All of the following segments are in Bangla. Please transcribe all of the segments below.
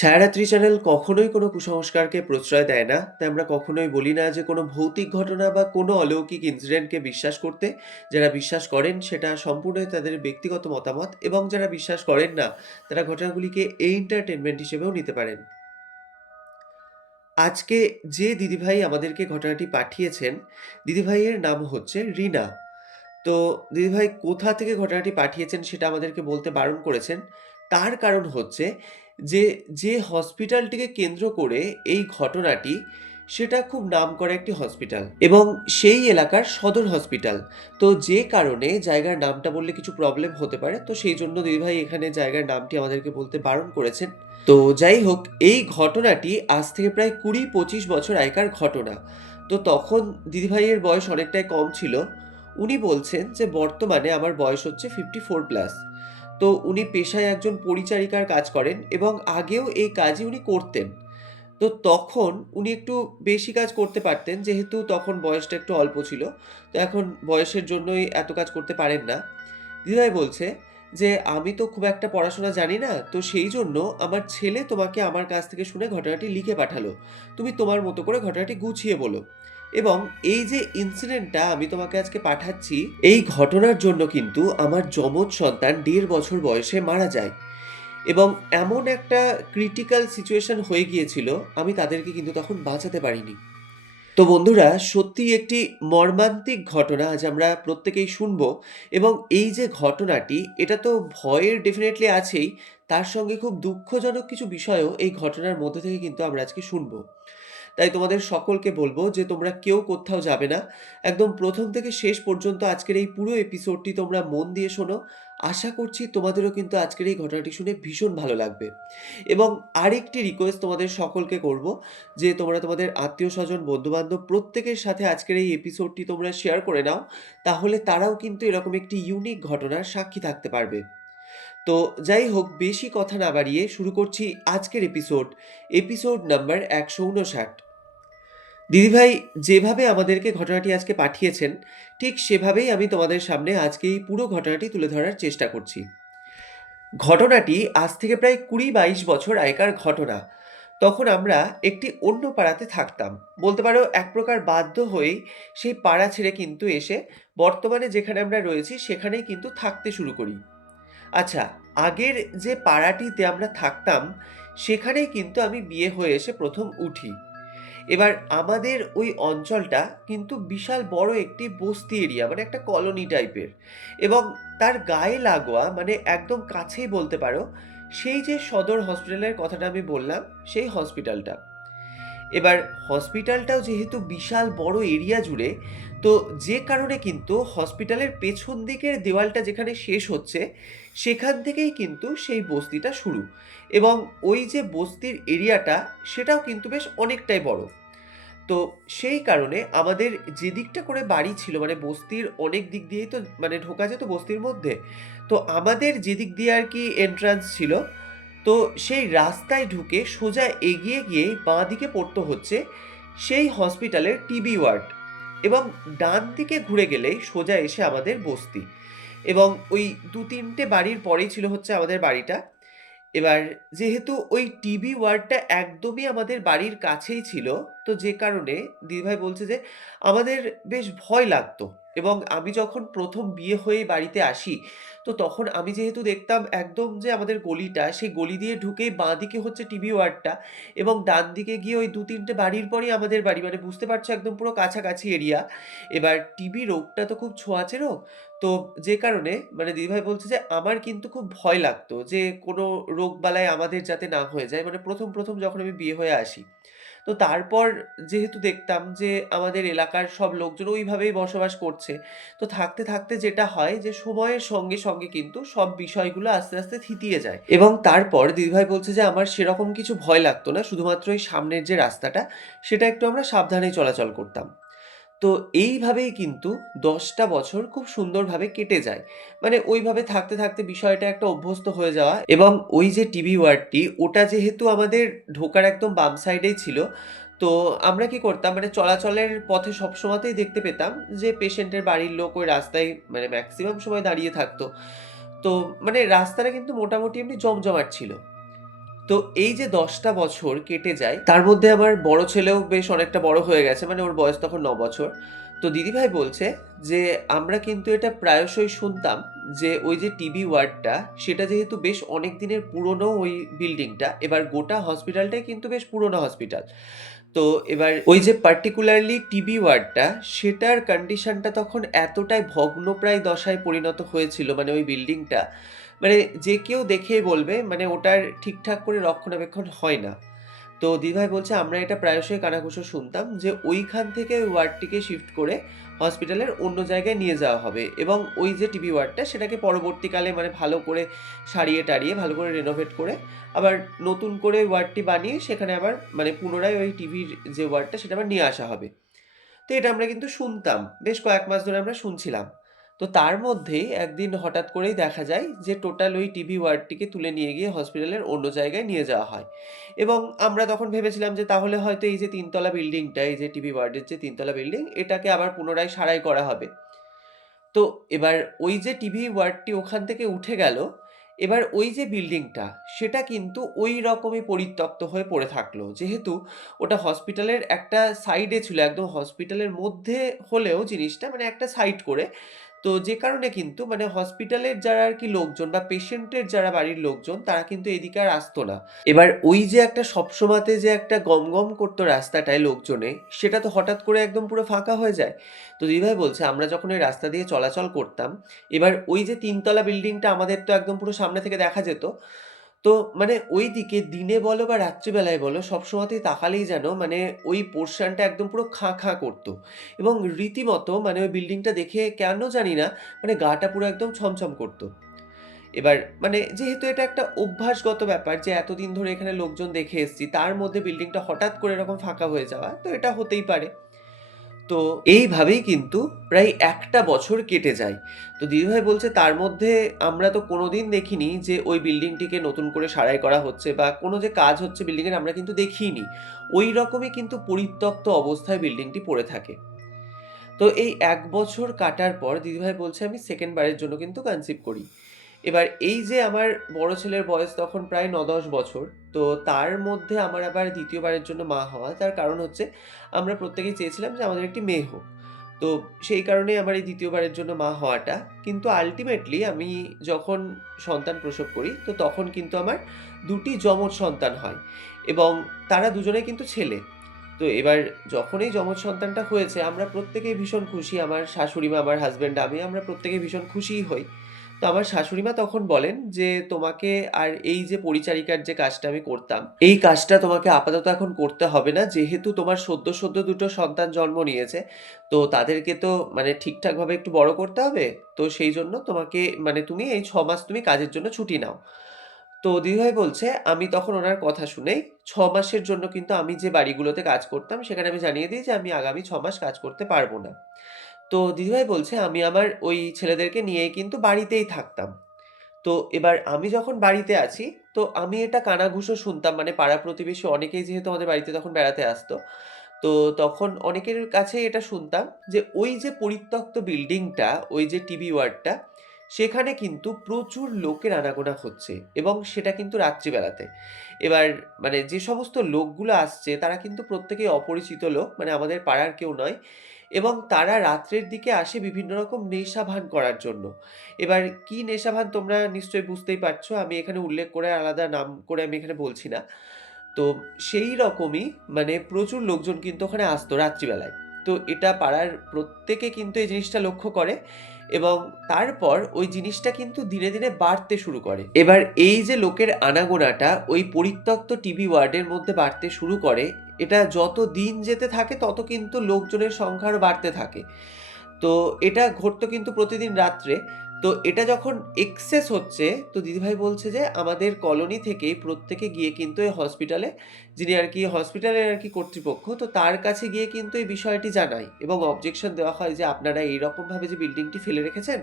ছায়ারাত্রি চ্যানেল কখনোই কোনো কুসংস্কারকে প্রশ্রয় দেয় না। তাই আমরা কখনোই বলি না যে কোনো ভৌতিক ঘটনা বা কোনো অলৌকিক ইনসিডেন্টকে বিশ্বাস করতে। যারা বিশ্বাস করেন সেটা সম্পূর্ণই তাদের ব্যক্তিগত মতামত এবং যারা বিশ্বাস করেন না, তারা ঘটনাগুলিকে এন্টারটেনমেন্ট হিসেবেও নিতে পারেন। আজকে যে দিদিভাই আমাদেরকে ঘটনাটি পাঠিয়েছেন, দিদিভাইয়ের নাম হচ্ছে রিনা। তো দিদিভাই কোথা থেকে ঘটনাটি পাঠিয়েছেন সেটা আমাদেরকে বলতে বারণ করেছেন। তার কারণ হচ্ছে যে, যে হসপিটালটিকে কেন্দ্র করে এই ঘটনাটি, সেটা খুব নামকরা একটি হসপিটাল এবং সেই এলাকার সদর হসপিটাল। তো যে কারণে জায়গার নামটা বললে কিছু প্রবলেম হতে পারে। তো সেইজন্য দিদিভাই এখানে জায়গার নামটি আমাদেরকে বলতে বারণ করেছেন। তো যাই হোক, এই ঘটনাটি আজ থেকে প্রায় ২০-২৫ বছর আগেকার ঘটনা। তো তখন দিদিভাইয়ের বয়স অনেকটাই কম ছিল। উনি বলছেন যে বর্তমানে আমার বয়স হচ্ছে 54+। তো উনি পেশায় একজন পরিচারিকার কাজ করেন এবং আগেও এই কাজই উনি করতেন। তো তখন উনি একটু বেশি কাজ করতে পারতেন, যেহেতু তখন বয়সটা একটু অল্প ছিল। তো এখন বয়সের জন্যই এত কাজ করতে পারেন না। দিদিভাই বলছে যে, "আমি তো খুব একটা পড়াশোনা জানি না। তো সেই জন্য আমার ছেলে তোমাকে আমার কাছ থেকে শুনে ঘটনাটি লিখে পাঠালো। তুমি তোমার মতো করে ঘটনাটি গুছিয়ে বলো। এবং এই যে ইনসিডেন্টটা আমি তোমাকে আজকে পাঠাচ্ছি, এই ঘটনার জন্য কিন্তু আমার যমজ সন্তান ১.৫ বছর বয়সে মারা যায়। এবং এমন একটা ক্রিটিক্যাল সিচুয়েশন হয়ে গিয়েছিল, আমি তাদেরকে কিন্তু তখন বাঁচাতে পারিনি।" তো বন্ধুরা, সত্যিই একটি মর্মান্তিক ঘটনা আজ আমরা প্রত্যেকেই শুনবো। এবং এই যে ঘটনাটি, এটা তো ভয়ের ডেফিনেটলি আছেই, তার সঙ্গে খুব দুঃখজনক কিছু বিষয়ও এই ঘটনার মধ্যে থেকে কিন্তু আমরা আজকে শুনবো। তাই তোমাদের সকলকে বলবো যে তোমরা কেউ কোত্থাও যাবে না। একদম প্রথম থেকে শেষ পর্যন্ত আজকের এই পুরো এপিসোডটি তোমরা মন দিয়ে শোনো। আশা করছি তোমাদেরও কিন্তু আজকের এই ঘটনাটি শুনে ভীষণ ভালো লাগবে। এবং আরেকটি রিকোয়েস্ট তোমাদের সকলকে করব যে তোমরা তোমাদের আত্মীয়স্বজন, বন্ধু-বান্ধব প্রত্যেকের সাথে আজকের এই এপিসোডটি তোমরা শেয়ার করে নাও। তাহলে তারাও কিন্তু এরকম একটি ইউনিক ঘটনার সাক্ষী থাকতে পারবে। তো যাই হোক, বেশি কথা না বাড়িয়ে শুরু করছি আজকের এপিসোড নাম্বার ১৫৯। দিদিভাই যেভাবে আমাদেরকে ঘটনাটি আজকে পাঠিয়েছেন, ঠিক সেভাবেই আমি তোমাদের সামনে আজকে এই পুরো ঘটনাটি তুলে ধরার চেষ্টা করছি। ঘটনাটি আজ থেকে প্রায় ২০-২২ বছর আগেকার ঘটনা। তখন আমরা একটি অন্য পাড়াতে থাকতাম। বলতে পারো এক প্রকার বাধ্য হয়েই সেই পাড়া ছেড়ে কিন্তু এসে বর্তমানে যেখানে আমরা রয়েছি সেখানেই কিন্তু থাকতে শুরু করি। আচ্ছা, আগের যে পাড়াটিতে আমরা থাকতাম, সেখানেই কিন্তু আমি বিয়ে হয়ে এসে ১ম উঠি। এবার আমাদের ওই অঞ্চলটা কিন্তু বিশাল বড় একটি বস্তি এরিয়া, মানে একটা কলোনি টাইপের। এবং তার গায়ে লাগোয়া, মানে একদম কাছেই বলতে পারো, সেই যে সদর হসপিটালের কথাটা আমি বললাম, সেই হসপিটালটা। এবার হসপিটালটাও যেহেতু বিশাল বড় এরিয়া জুড়ে, তো যে কারণে কিন্তু হসপিটালের পেছন দিকের দেওয়ালটা যেখানে শেষ হচ্ছে, সেখান থেকেই কিন্তু সেই বস্তিটা শুরু। এবং ওই যে বস্তির এরিয়াটা, সেটাও কিন্তু বেশ অনেকটাই বড়। তো সেই কারণে আমাদের যে দিকটা করে বাড়ি ছিল, মানে বস্তির অনেক দিক দিয়েই তো মানে ঢোকা যেত বস্তির মধ্যে। তো আমাদের যে দিক দিয়ে আর কি এন্ট্রান্স ছিল, তো সেই রাস্তায় ঢুকে সোজা এগিয়ে গিয়ে বাঁদিকে পড়তে হচ্ছে সেই হসপিটালের টিবি ওয়ার্ড। এবং ডান দিকে ঘুরে গেলেই সোজা এসে আমাদের বস্তি। এবং ওই ২-৩টে বাড়ির পরেই ছিল হচ্ছে আমাদের বাড়িটা। এবার যেহেতু ওই টিবি ওয়ার্ডটা একদমই আমাদের বাড়ির কাছেই ছিল, তো যে কারণে দিদিভাই বলছে যে আমাদের বেশ ভয় লাগতো। এবং আমি যখন ১ম বিয়ে হয়ে বাড়িতে আসি, তো তখন আমি যেহেতু দেখতাম একদম যে আমাদের গলিটা, সেই গলি দিয়ে ঢুকেই বাঁদিকে হচ্ছে টিবি ওয়ার্ডটা এবং ডান দিকে গিয়ে ওই ২-৩টে বাড়ির পরেই আমাদের বাড়ি। মানে বুঝতে পারছো, একদম পুরো কাছাকাছি এরিয়া। এবার টিবি রোগটা তো খুব ছোঁয়াচে রোগ। তো যে কারণে মানে দিদিভাই বলছে যে আমার কিন্তু খুব ভয় লাগতো যে কোনো রোগবালাই আমাদের যাতে না হয়ে যায়। মানে ১ম যখন আমি বিয়ে হয়ে আসি। তো তারপর যেহেতু দেখতাম যে আমাদের এলাকার সব লোকজন ওইভাবেই বসবাস করছে। তো থাকতে যেটা হয় যে সময়ের সঙ্গে কিন্তু সব বিষয়গুলো আস্তে থিতিয়ে যায়। এবং তারপর দিদিভাই বলছে যে আমার সেরকম কিছু ভয় লাগতো না। শুধুমাত্র এই সামনের যে রাস্তাটা, সেটা একটু আমরা সাবধানেই চলাচল করতাম। তো এইভাবেই কিন্তু ১০টা বছর খুব সুন্দরভাবে কেটে যায়। মানে ওইভাবে থাকতে বিষয়টা একটা অভ্যস্ত হয়ে যাওয়া। এবং ওই যে টিবি ওয়ার্ডটি, ওটা যেহেতু আমাদের ঢোকার একদম বাম সাইডেই ছিল, তো আমরা কি করতাম, মানে চলাচলের পথে সবসময়তেই দেখতে পেতাম যে পেশেন্টের বাড়ির লোক ওই রাস্তায় মানে ম্যাক্সিমাম সময় দাঁড়িয়ে থাকতো। তো মানে রাস্তাটা কিন্তু মোটামুটি এমনি জমজমাট ছিল। তো এই যে 10টা বছর কেটে যায়, তার মধ্যে আমার বড় ছেলেও বেশ অনেকটা বড় হয়ে গেছে, মানে ওর বয়স তখন 9 বছর। তো দিদিভাই বলছে যে আমরা কিন্তু এটা প্রায়শই শুনতাম যে ওই যে টিবি ওয়ার্ডটা, সেটা যেহেতু বেশ অনেক দিনের পুরনো ওই বিল্ডিংটা, এবার গোটা হসপিটালটাই কিন্তু বেশ পুরনো হসপিটাল। তো এবার ওই যে পার্টিকুলারলি টিবি ওয়ার্ডটা, সেটার কন্ডিশনটা তখন এতটাই ভগ্নপ্রায় দশায় পরিণত হয়েছিল, মানে ওই বিল্ডিংটা, মানে যে কেউ দেখেই বলবে মানে ওটার ঠিকঠাক করে রক্ষণাবেক্ষণ হয় না। তো দিদিভাই বলছে আমরা এটা প্রায়শই কানাঘুষো শুনতাম যে ওইখান থেকে ওই ওয়ার্ডটিকে শিফট করে হসপিটালের অন্য জায়গায় নিয়ে যাওয়া হবে, এবং ওই যে টিবি ওয়ার্ডটা সেটাকে পরবর্তীকালে মানে ভালো করে সারিয়ে টারিয়ে ভালো করে রেনোভেট করে আবার নতুন করে ওয়ার্ডটি বানিয়ে সেখানে আবার মানে পুনরায় ওই টিভির যে ওয়ার্ডটা সেটা আবার নিয়ে আসা হবে। তো এটা আমরা কিন্তু শুনতাম, বেশ কয়েক মাস ধরে আমরা শুনছিলাম। তো তার মধ্যেই একদিন হঠাৎ করেই দেখা যায় যে টোটাল ওই টিবি ওয়ার্ডটিকে তুলে নিয়ে গিয়ে হসপিটালের অন্য জায়গায় নিয়ে যাওয়া হয়। এবং আমরা তখন ভেবেছিলাম যে তাহলে হয়তো এই যে ৩ তলা বিল্ডিংটা, এই যে টিবি ওয়ার্ডের যে ৩ তলা বিল্ডিং, এটাকে আবার পুনরায় সারাই করা হবে। তো এবার ওই যে টিভি ওয়ার্ডটি ওখান থেকে উঠে গেল, এবার ওই যে বিল্ডিংটা সেটা কিন্তু ওই রকমই পরিত্যক্ত হয়ে পড়ে থাকলো। যেহেতু ওটা হসপিটালের একটা সাইডে ছিল, একদম হসপিটালের মধ্যে হলেও জিনিসটা মানে একটা সাইড করে। তো যে কারণে কিন্তু মানে হসপিটালের যারা আরকি লোকজন বা পেশেন্টের যারা বাড়ির লোকজন তারা কিন্তু এদিকে আর আসতো না। এবার ওই যে একটা সবসময়তে যে একটা গমগম করতো রাস্তাটায় লোকজনে, সেটা তো হঠাৎ করে একদম পুরো ফাঁকা হয়ে যায়। তো দিদিভাই বলছে আমরা যখন ওই রাস্তা দিয়ে চলাচল করতাম, এবার ওই যে ৩ তলা বিল্ডিংটা আমাদের তো একদম পুরো সামনে থেকে দেখা যেত। তো মানে ওইদিকে দিনে বলো বা রাত্রিবেলায় বলো সবসময়তেই তাকালেই যেন মানে ওই পোরশনটা একদম পুরো খাঁ, খাঁ করতো। এবং রীতিমতো মানে ওই বিল্ডিংটা দেখে কেন জানি না মানে গাটা পুরো একদম ছমছম করতো। এবার মানে যেহেতু এটা একটা অভ্যাসগত ব্যাপার যে এতদিন ধরে এখানে লোকজন দেখে এসেছি, তার মধ্যে বিল্ডিংটা হঠাৎ করে এরকম ফাঁকা হয়ে যাওয়া, তো এটা হতেই পারে। তো এইভাবেই কিন্তু প্রায় ১টা বছর কেটে যায়। তো দিদিভাই বলছে তার মধ্যে আমরা তো কোনোদিন দেখিনি যে ওই বিল্ডিংটিকে নতুন করে সারাই করা হচ্ছে বা কোনো যে কাজ হচ্ছে বিল্ডিংয়ের আমরা কিন্তু দেখিইনি। ওই রকমই কিন্তু পরিত্যক্ত অবস্থায় বিল্ডিংটি পড়ে থাকে। তো এই ১ বছর কাটার পর দিদিভাই বলছে আমি 2nd বারের জন্য কিন্তু কনসিভ করি। এবার এই যে আমার বড় ছেলের বয়স তখন প্রায় ৯-১০ বছর। তো তার মধ্যে আমার আবার ২য় বারের জন্য মা হওয়া। তার কারণ হচ্ছে আমরা প্রত্যেকেই চেয়েছিলাম যে আমাদের একটি মেয়ে হোক। তো সেই কারণেই আমার এই ২য় বারের জন্য মা হওয়াটা। কিন্তু আল্টিমেটলি আমি যখন সন্তান প্রসব করি তো তখন কিন্তু আমার ২ টি যমজ সন্তান হয়, এবং তারা দুজনেই কিন্তু ছেলে। তো এবার যখন এই যমজ সন্তানটা হয়েছে আমরা প্রত্যেকেই ভীষণ খুশি। আমার শাশুড়িমা, আমার হাসব্যান্ড, আমি আমরা প্রত্যেকেই ভীষণ খুশিই হই। তো আমার শাশুড়িমা তখন বলেন যে, "তোমাকে আর এই যে পরিচারিকার যে কাজটা আমি করতাম, এই কাজটা তোমাকে আপাতত এখন করতে হবে না। যেহেতু তোমার সদ্য, সদ্য ২ টো সন্তান জন্ম নিয়েছে, তো তাদেরকে তো মানে ঠিকঠাকভাবে একটু বড় করতে হবে। তো সেইজন্য তোমাকে মানে তুমি এই ৬ মাস তুমি কাজের জন্য ছুটি নাও।" তো দিদিভাই বলছে, আমি তখন ওনার কথা শুনেই ৬ মাসের জন্য কিন্তু আমি যে বাড়িগুলোতে কাজ করতাম, সেখানে আমি জানিয়ে দিই যে আমি আগামী ৬ মাস কাজ করতে পারব না। তো দিদিভাই বলছে আমি আমার ওই ছেলেদেরকে নিয়েই কিন্তু বাড়িতেই থাকতাম। তো এবার আমি যখন বাড়িতে আছি, তো আমি এটা কানাঘুষো শুনতাম, মানে পাড়া-প্রতিবেশী অনেকেই যেহেতু আমাদের বাড়িতে তখন বেড়াতে আসতো। তো তখন অনেকের কাছেই এটা শুনতাম যে ওই যে পরিত্যক্ত বিল্ডিংটা, ওই যে টিবি ওয়ার্ডটা, সেখানে কিন্তু প্রচুর লোকের আনাগোনা হচ্ছে, এবং সেটা কিন্তু রাত্রিবেলাতে। এবার মানে যে সমস্ত লোকগুলো আসছে তারা কিন্তু প্রত্যেকেই অপরিচিত লোক, মানে আমাদের পাড়ার কেউ নয়, এবং তারা রাত্রের দিকে আসে বিভিন্ন রকম নেশা ভান করার জন্য। এবার কি নেশা ভান তোমরা নিশ্চয়ই বুঝতেই পারছো। আমি এখানে উল্লেখ করে আলাদা নাম করে আমি এখানে বলছি না। তো সেই রকমই মানে প্রচুর লোকজন কিন্তু ওখানে আসতো রাত্রিবেলায়। তো এটা পাড়ার প্রত্যেকে কিন্তু এই জিনিসটা লক্ষ্য করে, এবং তারপর ওই জিনিসটা কিন্তু দিনে, দিনে বাড়তে শুরু করে। এবার এই যে লোকের আনাগোনাটা ওই পরিত্যক্ত টিবি ওয়ার্ডের মধ্যে বাড়তে শুরু করে, এটা যত দিন যেতে থাকে তত কিন্তু লোকজনের সংখ্যা আরো বাড়তে থাকে। তো এটা ঘটতো কিন্তু প্রতিদিন রাত্রে। তো এটা যখন এক্সেস হচ্ছে, তো দিদিভাই বলছে যে আমাদের কলোনি থেকেই প্রত্যেকে গিয়ে কিন্তু এই হসপিটালে, যিনি আরকি হসপিটালের আরকি কর্তৃপক্ষ, তো তার কাছে গিয়ে কিন্তু এই বিষয়টি জানায়, এবং অবজেকশন দেওয়া হয় যে আপনারা এইরকমভাবে যে বিল্ডিংটি ফেলে রেখেছেন,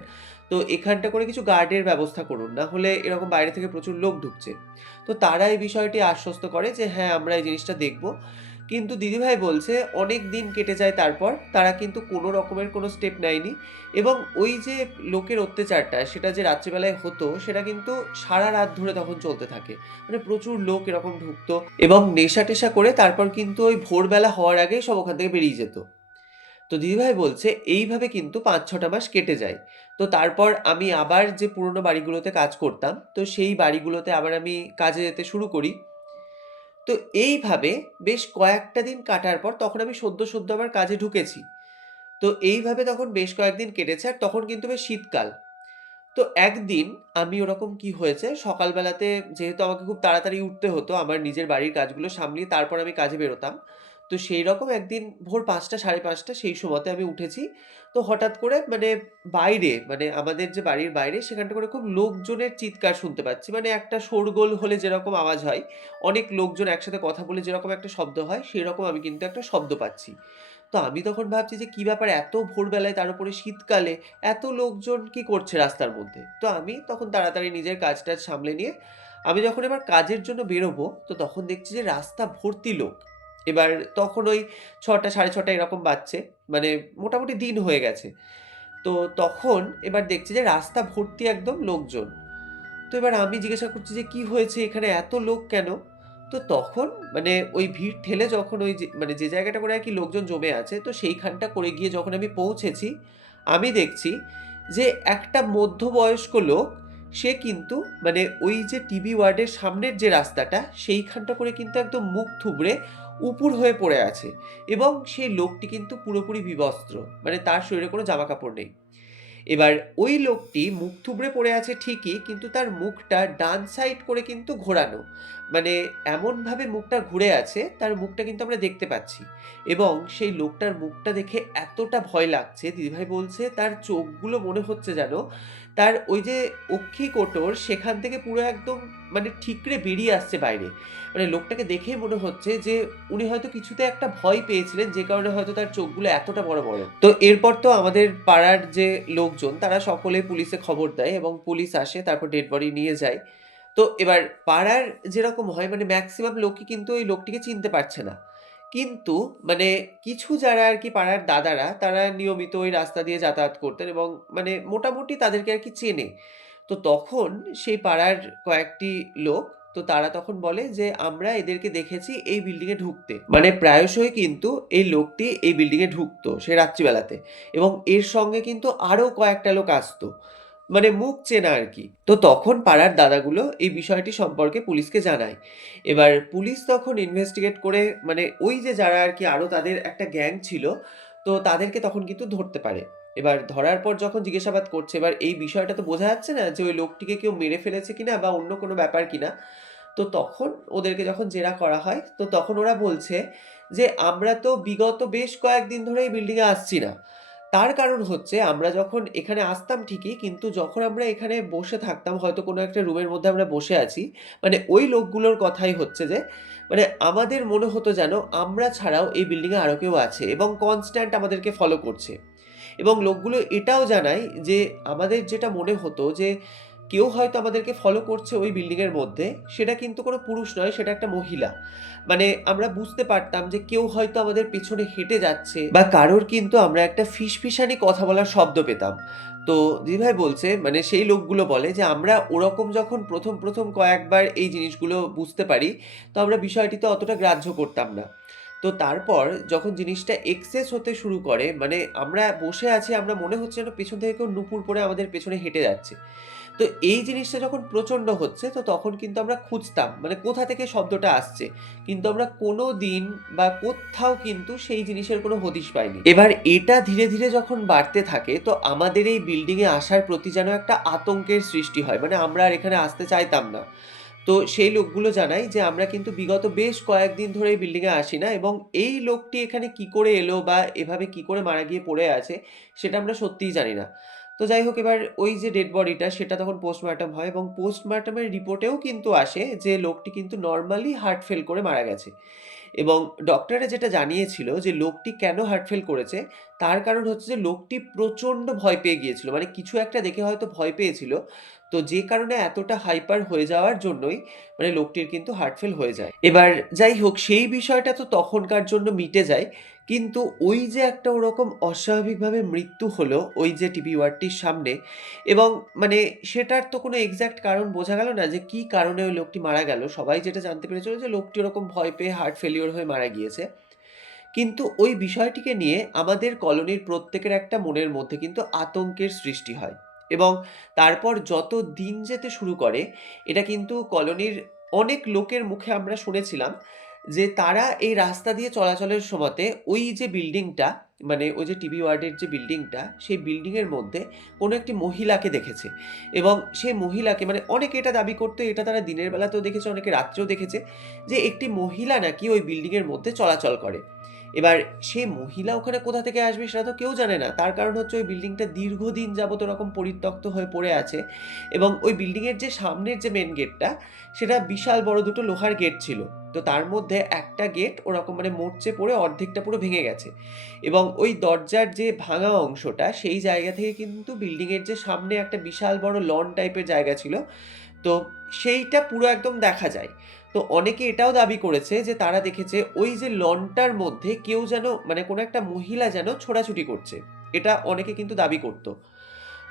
তো এখানটা করে কিছু গার্ডের ব্যবস্থা করুন। না হলে এরকম বাইরে থেকে প্রচুর লোক ঢুকছে। তো তারা এই বিষয়টি আশ্বস্ত করে যে হ্যাঁ, আমরা এই জিনিসটা দেখব। কিন্তু দিদিভাই বলছে অনেক দিন কেটে যায়, তারপর তারা কিন্তু কোনো রকমের কোনো স্টেপ নেয়নি। এবং ওই যে লোকের অত্যাচারটা সেটা যে রাত্রিবেলায় হতো সেটা কিন্তু সারা রাত ধরে তখন চলতে থাকে। মানে প্রচুর লোক এরকম ঢুকতো এবং নেশা টেশা করে তারপর কিন্তু ওই ভোরবেলা হওয়ার আগেই সব ওখান থেকে বেরিয়ে যেত। তো দিদিভাই বলছে এইভাবে কিন্তু ৫-৬টা মাস কেটে যায়। তো তারপর আমি আবার যে পুরোনো বাড়িগুলোতে কাজ করতাম, তো সেই বাড়িগুলোতে আবার আমি কাজে যেতে শুরু করি। তো এইভাবে বেশ কয়েকটা দিন কাটার পর তখন আমি সদ্য আবার কাজে ঢুকেছি। তো এইভাবে তখন বেশ কয়েকদিন কেটেছে আর তখন কিন্তু বেশ শীতকাল। তো একদিন আমি ওরকম কি হয়েছে, সকালবেলাতে যেহেতু আমাকে খুব তাড়াতাড়ি উঠতে হতো আমার নিজের বাড়ির কাজগুলো সামলিয়ে তারপর আমি কাজে বেরোতাম। তো সেইরকম একদিন ভোর ৫টা ৫:৩০ সেই সময়তে আমি উঠেছি। তো হঠাৎ করে মানে বাইরে মানে আমাদের যে বাড়ির বাইরে সেখানটা করে খুব লোকজনের চিৎকার শুনতে পাচ্ছি। মানে একটা শোরগোল হলে যেরকম আওয়াজ হয়, অনেক লোকজন একসাথে কথা বলে যেরকম একটা শব্দ হয়, সেরকম আমি কিন্তু একটা শব্দ পাচ্ছি। তো আমি তখন ভাবছি যে কি ব্যাপার, এত ভোরবেলায় তার উপরে শীতকালে এত লোকজন কি করছে রাস্তার মধ্যে? তো আমি তখন তাড়াতাড়ি নিজের কাজ-টাজ সামলে নিয়ে আমি যখন এবার কাজের জন্য বেরোবো, তো তখন দেখছি যে রাস্তা ভর্তি লোক। এবার তখন ওই ৬টা ৬:৩০ এরকম বাজছে। মানে মোটামুটি দিন হয়ে গেছে। তো তখন এবার দেখছি যে রাস্তা ভর্তি একদম লোকজন। তো এবার আমি জিজ্ঞাসা করছি যে, "কি হয়েছে? এখানে এত লোক কেন?" তো তখন মানে ওই ভিড় ঠেলে যখন ওই যে মানে যে জায়গাটা করে আরকি লোকজন জমে আছে, তো সেইখানটা করে গিয়ে যখন আমি পৌঁছেছি, আমি দেখছি যে একটা মধ্যবয়স্ক লোক, সে কিন্তু মানে ওই যে টিবি ওয়ার্ডের সামনের যে রাস্তাটা, সেইখানটা করে কিন্তু একদম মুখ থুবড়ে উপুড় হয়ে পড়ে আছে এবং সেই লোকটি কিন্তু পুরোপুরি বিবস্ত্র। মানে তার শরীরে কোনো জামাকাপড় নেই। এবার ওই লোকটি মুখ থুবড়ে পড়ে আছে ঠিকই, কিন্তু তার মুখটা ডান সাইড করে কিন্তু ঘোরানো। মানে এমনভাবে মুখটা ঘুরে আছে, তার মুখটা কিন্তু আমরা দেখতে পাচ্ছি। এবং সেই লোকটার মুখটা দেখে এতটা ভয় লাগছে, দিদিভাই বলছে তার চোখগুলো মনে হচ্ছে যেন তার ওই যে অক্ষিকোটর সেখান থেকে পুরো একদম মানে ঠিকরে বেরিয়ে আসছে বাইরে। মানে লোকটাকে দেখেই মনে হচ্ছে যে উনি হয়তো কিছুতে একটা ভয় পেয়েছিলেন, যে কারণে হয়তো তার চোখগুলো এতটা বড়, বড়। তো এরপর তো আমাদের পাড়ার যে লোকজন তারা সকলেই পুলিশে খবর দেয় এবং পুলিশ আসে, তারপর ডেড বডি নিয়ে যায়। তো এবার পাড়ার যেরকম হয় মানে মেক্সিমাম লোকই কিন্তু ওই লোকটিকে চিনতে পারছে না। কিন্তু মানে কিছু যারা আরকি পাড়ার দাদারা তারা নিয়মিত ওই রাস্তা দিয়ে যাতায়াত করতেন এবং মানে মোটামুটি তাদেরকে আরকি চেনে। তো তখন সেই পাড়ার কয়েকটি লোক, তো তারা তখন বলে যে, "আমরা এদেরকে দেখেছি এই বিল্ডিং এ ঢুকতে।" মানে প্রায়শই কিন্তু এই লোকটি এই বিল্ডিং এ ঢুকতো সে রাত্রিবেলাতে এবং এর সঙ্গে কিন্তু আরো কয়েকটা লোক আসতো। মানে মুখ চেনা আরকি। তো তখন পাড়ার দাদাগুলো এই বিষয়টি সম্পর্কে পুলিশকে জানায়। এবার পুলিশ তখন ইনভেস্টিগেট করে মানে ওই যে যারা আরকি আরো তাদের একটা গ্যাং ছিল, তো তাদেরকে তখন কিন্তু ধরতে পারে। এবার ধরার পর যখন জিজ্ঞাসাবাদ করছে, এবার এই বিষয়টা তো বোঝা যাচ্ছে না যে ওই লোকটিকে কেউ মেরে ফেলেছে কিনা বা অন্য কোনো ব্যাপার কিনা। তো তখন ওদেরকে যখন জেরা করা হয়, তো তখন ওরা বলছে যে, "আমরা তো বিগত বেশ কয়েকদিন ধরে এই বিল্ডিং এ আসছি না। তার কারণ হচ্ছে আমরা যখন এখানে আসতাম ঠিকই, কিন্তু যখন আমরা এখানে বসে থাকতাম হয়তো কোনো একটা রুমের মধ্যে আমরা বসে আছি, মানে ওই লোকগুলোর কথাই হচ্ছে যে, মানে আমাদের মনে হতো যেন আমরা ছাড়াও এই বিল্ডিং এ আরো কেউ আছে এবং কনস্ট্যান্ট আমাদেরকে ফলো করছে।" এবং লোকগুলো এটাও জানায় যে আমাদের যেটা মনে হতো যে কেউ হয়তো আমাদেরকে ফলো করছে ওই বিল্ডিং এর মধ্যে, সেটা কিন্তু কোনো পুরুষ নয়, সেটা একটা মহিলা। মানে আমরা বুঝতে পারতাম যে কেউ হয়তো আমাদের পেছনে হেঁটে যাচ্ছে বা কারোর কিন্তু আমরা একটা ফিসফিসানি কথা বলার শব্দ পেতাম। তো দিদিভাই বলছে মানে সেই লোকগুলো বলে যে আমরা ওরকম যখন প্রথম কয়েকবার এই জিনিসগুলো বুঝতে পারি, তো আমরা বিষয়টিতে অতটা গ্রাহ্য করতাম না। তো তারপর যখন জিনিসটা এক্সেস হতে শুরু করে, মানে আমরা বসে আছি, আমরা মনে হচ্ছে যেন পেছন থেকে কেউ নুপুর পরে আমাদের পেছনে হেঁটে যাচ্ছে। তো এই জিনিসটা যখন প্রচণ্ড হচ্ছে, তো তখন কিন্তু আমরা খুঁজতাম মানে কোথা থেকে শব্দটা আসছে। কিন্তু আমরা কোনোদিন বা কোত্থাও কিন্তু সেই জিনিসের কোনো হদিশ পাইনি। এবার এটা ধীরে যখন বাড়তে থাকে, তো আমাদের এই বিল্ডিং এ আসার প্রতি যেন একটা আতঙ্কের সৃষ্টি হয়। মানে আমরা আর এখানে আসতে চাইতাম না। তো সেই লোকগুলো জানায় যে আমরা কিন্তু বিগত বেশ কয়েকদিন ধরে এই বিল্ডিং এ আসি না এবং এই লোকটি এখানে কি করে এলো বা এভাবে কি করে মারা গিয়ে পড়ে আছে, সেটা আমরা সত্যিই জানি না। তো যাই হোক, এবার ওই যে ডেড বডিটা সেটা তখন পোস্টমর্টেম হয় এবং পোস্টমর্টেমের রিপোর্টেও কিন্তু আসে যে লোকটি কিন্তু নরমালি হার্ট ফেল করে মারা গেছে। এবং ডক্টররা যেটা জানিয়েছিল যে লোকটি কেন হার্ট ফেল করেছে, তার কারণ হচ্ছে যে লোকটি প্রচণ্ড ভয় পেয়ে গিয়েছিল। মানে কিছু একটা দেখে হয়তো ভয় পেয়েছিল। তো যে কারণে এতটা হাইপার হয়ে যাওয়ার জন্যই মানে লোকটির কিন্তু হার্ট ফেল হয়ে যায়। এবার যাই হোক, সেই বিষয়টা তো তখনকার জন্য মিটে যায়। কিন্তু ওই যে একটা ওরকম অস্বাভাবিকভাবে মৃত্যু হলো ওই যে টিবি ওয়ার্ডটির সামনে, এবং মানে সেটার তো কোনো এক্সাক্ট কারণ বোঝা গেল না যে কী কারণে ওই লোকটি মারা গেল। সবাই যেটা জানতে পেরেছিল যে লোকটি ওরকম ভয় পেয়ে হার্ট ফেলিওর হয়ে মারা গিয়েছে। কিন্তু ওই বিষয়টিকে নিয়ে আমাদের কলোনির প্রত্যেকের একটা মনের মধ্যে কিন্তু আতঙ্কের সৃষ্টি হয়, এবং তারপর যত দিন যেতে শুরু করে, এটা কিন্তু কলোনির অনেক লোকের মুখে আমরা শুনেছিলাম যে তারা এই রাস্তা দিয়ে চলাচলের সময়তে ওই যে বিল্ডিংটা, মানে ওই যে টিবি ওয়ার্ডের যে বিল্ডিংটা, সেই বিল্ডিংয়ের মধ্যে কোনো একটি মহিলাকে দেখেছে। এবং সেই মহিলাকে মানে অনেকে এটা দাবি করতো, এটা তারা দিনের বেলাতেও দেখেছে, অনেকে রাত্রেও দেখেছে, যে একটি মহিলা নাকি ওই বিল্ডিংয়ের মধ্যে চলাচল করে। এবার সে মহিলা ওখানে কোথা থেকে আসবে সেটা তো কেউ জানে না। তার কারণ হচ্ছে ওই বিল্ডিংটা দীর্ঘদিন যাবত ওরকম পরিত্যক্ত হয়ে পড়ে আছে, এবং ওই বিল্ডিংয়ের যে সামনের যে মেন গেটটা, সেটা বিশাল বড় দুটো লোহার গেট ছিল। তো তার মধ্যে একটা গেট ওরকম মানে মরচে পড়ে অর্ধেকটা পুরো ভেঙে গেছে, এবং ওই দরজার যে ভাঙা অংশটা, সেই জায়গা থেকে কিন্তু বিল্ডিংয়ের যে সামনে একটা বিশাল বড় লন টাইপের জায়গা ছিল, তো সেইটা পুরো একদম দেখা যায়। তো অনেকে এটাও দাবি করেছে যে তারা দেখেছে ওই যে লনটার মধ্যে কেউ যেন মানে কোনো একটা মহিলা যেন ছোটাছুটি করছে। এটা অনেকে কিন্তু দাবি করত।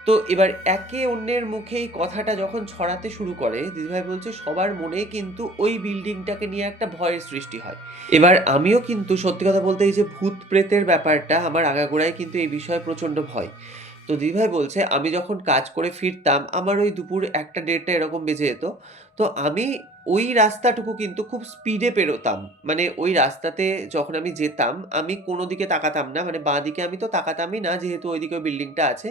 তো এবার একে অন্যের মুখে এই কথাটা যখন ছড়াতে শুরু করে, দিদিভাই বলছে সবার মনে কিন্তু ওই বিল্ডিংটাকে নিয়ে একটা ভয়ের সৃষ্টি হয়। এবার আমিও কিন্তু সত্যি কথা বলতে এই যে ভূত প্রেতের ব্যাপারটা আমার আগাগোড়াই কিন্তু এই বিষয়ে প্রচণ্ড ভয়। তো দিদিভাই বলছে আমি যখন কাজ করে ফিরতাম আমার ওই দুপুর ১টা ১:৩০ এরকম বেজে যেত। তো আমি ওই রাস্তাটুকু কিন্তু খুব স্পিডে পেরোতাম। মানে ওই রাস্তাতে যখন আমি যেতাম, আমি কোনো দিকে তাকাতাম না। মানে বাঁদিকে আমি তো তাকাতামই না, যেহেতু ওইদিকে ওই বিল্ডিংটা আছে।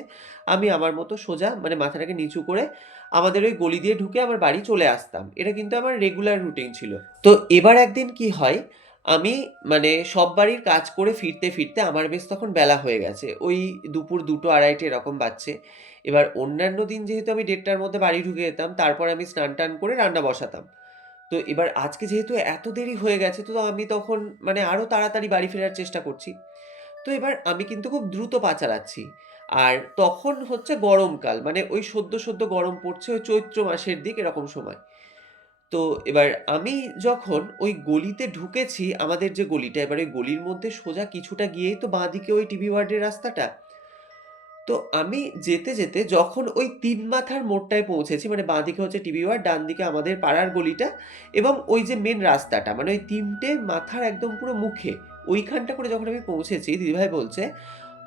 আমি আমার মতো সোজা মানে মাথাটাকে নিচু করে আমাদের ওই গলি দিয়ে ঢুকে আমার বাড়ি চলে আসতাম। এটা কিন্তু আমার রেগুলার রুটিন ছিল। তো এবার একদিন কি হয়, আমি মানে সব বাড়ির কাজ করে ফিরতে আমার বেশ তখন বেলা হয়ে গেছে। ওই দুপুর ২টো ২:৩০ এরকম বাজছে। এবার অন্যান্য দিন যেহেতু আমি ১:৩০টার মধ্যে বাড়ি ঢুকে যেতাম, তারপর আমি স্নান-টান করে রান্না বসাতাম। তো এবার আজকে যেহেতু এত দেরি হয়ে গেছে, তো আমি তখন মানে আরো তাড়াতাড়ি বাড়ি ফেরার চেষ্টা করছি। তো এবার আমি কিন্তু খুব দ্রুত পা চালাচ্ছি। আর তখন হচ্ছে গরমকাল, মানে ওই সদ্য গরম পড়ছে, ওই চৈত্র মাসের দিক এরকম সময়। তো এবার আমি যখন ওই গলিতে ঢুকেছি, আমাদের যে গলিটা, এবার ওই গলির মধ্যে সোজা কিছুটা গিয়েই তো বাঁদিকে ওই টিবি ওয়ার্ডের রাস্তাটা। তো আমি যেতে যখন ওই ৩ মাথার মোড়টায় পৌঁছেছি, মানে বাঁদিকে হচ্ছে টিবি ওয়ার্ড, ডান দিকে আমাদের পাড়ার গলিটা, এবং ওই যে মেন রাস্তাটা, মানে ওই ৩টে মাথার একদম পুরো মুখে, ওইখানটা করে যখন আমি পৌঁছেছি, দিদিভাই বলছে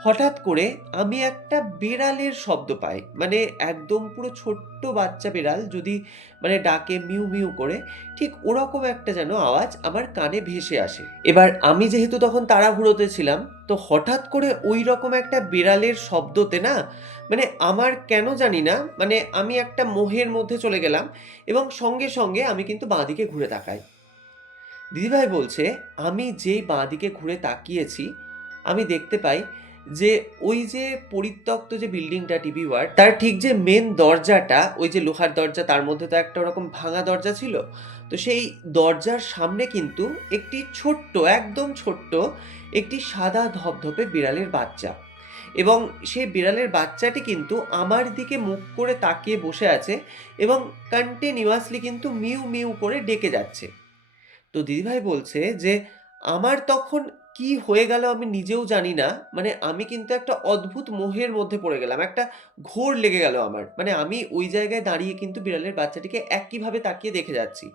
হঠাৎ করে আমি একটা বেড়ালের শব্দ পাই। মানে একদম পুরো ছোট্ট বাচ্চা বেড়াল যদি মানে ডাকে মিউ, মিউ করে, ঠিক ওরকম একটা যেন আওয়াজ আমার কানে ভেসে আসে। এবার আমি যেহেতু তখন তাড়াহুড়োতে ছিলাম, তো হঠাৎ করে ঐরকম একটা বিড়ালের শব্দতে না, মানে আমার কেন জানি না, মানে আমি একটা মোহের মধ্যে চলে গেলাম, এবং সঙ্গে আমি কিন্তু বাঁদিকে ঘুরে তাকাই। দিদিভাই বলছে আমি যেই বাঁদিকে ঘুরে তাকিয়েছি, আমি দেখতে পাই যে ওই যে পরিত্যক্ত যে বিল্ডিংটা টিবি ওয়ার্ড, তার ঠিক যে মেন দরজাটা, ওই যে লোহার দরজা, তার মধ্যে তো একটা ওরকম ভাঙা দরজা ছিল। তো সেই দরজার সামনে কিন্তু একটি ছোট্ট, একদম ছোট্ট একটি সাদা ধপধপে বিড়ালের বাচ্চা, এবং সেই বিড়ালের বাচ্চাটি কিন্তু আমার দিকে মুখ করে তাকিয়ে বসে আছে, এবং কন্টিনিউয়াসলি কিন্তু মিউ মিউ করে ডেকে যাচ্ছে। তো দিদিভাই বলছে যে আমার তখন কি হয়ে গেল আমি নিজেও জানি না। মানে আমি কিন্তু একটা অদ্ভুত মোহের মধ্যে পড়ে গেলাম। একটা ঘোর লেগে গেল আমার। মানে আমি ওই জায়গায় দাঁড়িয়ে কিন্তু বিড়ালের বাচ্চাটিকে একইভাবে তাকিয়ে দেখে যাচ্ছি।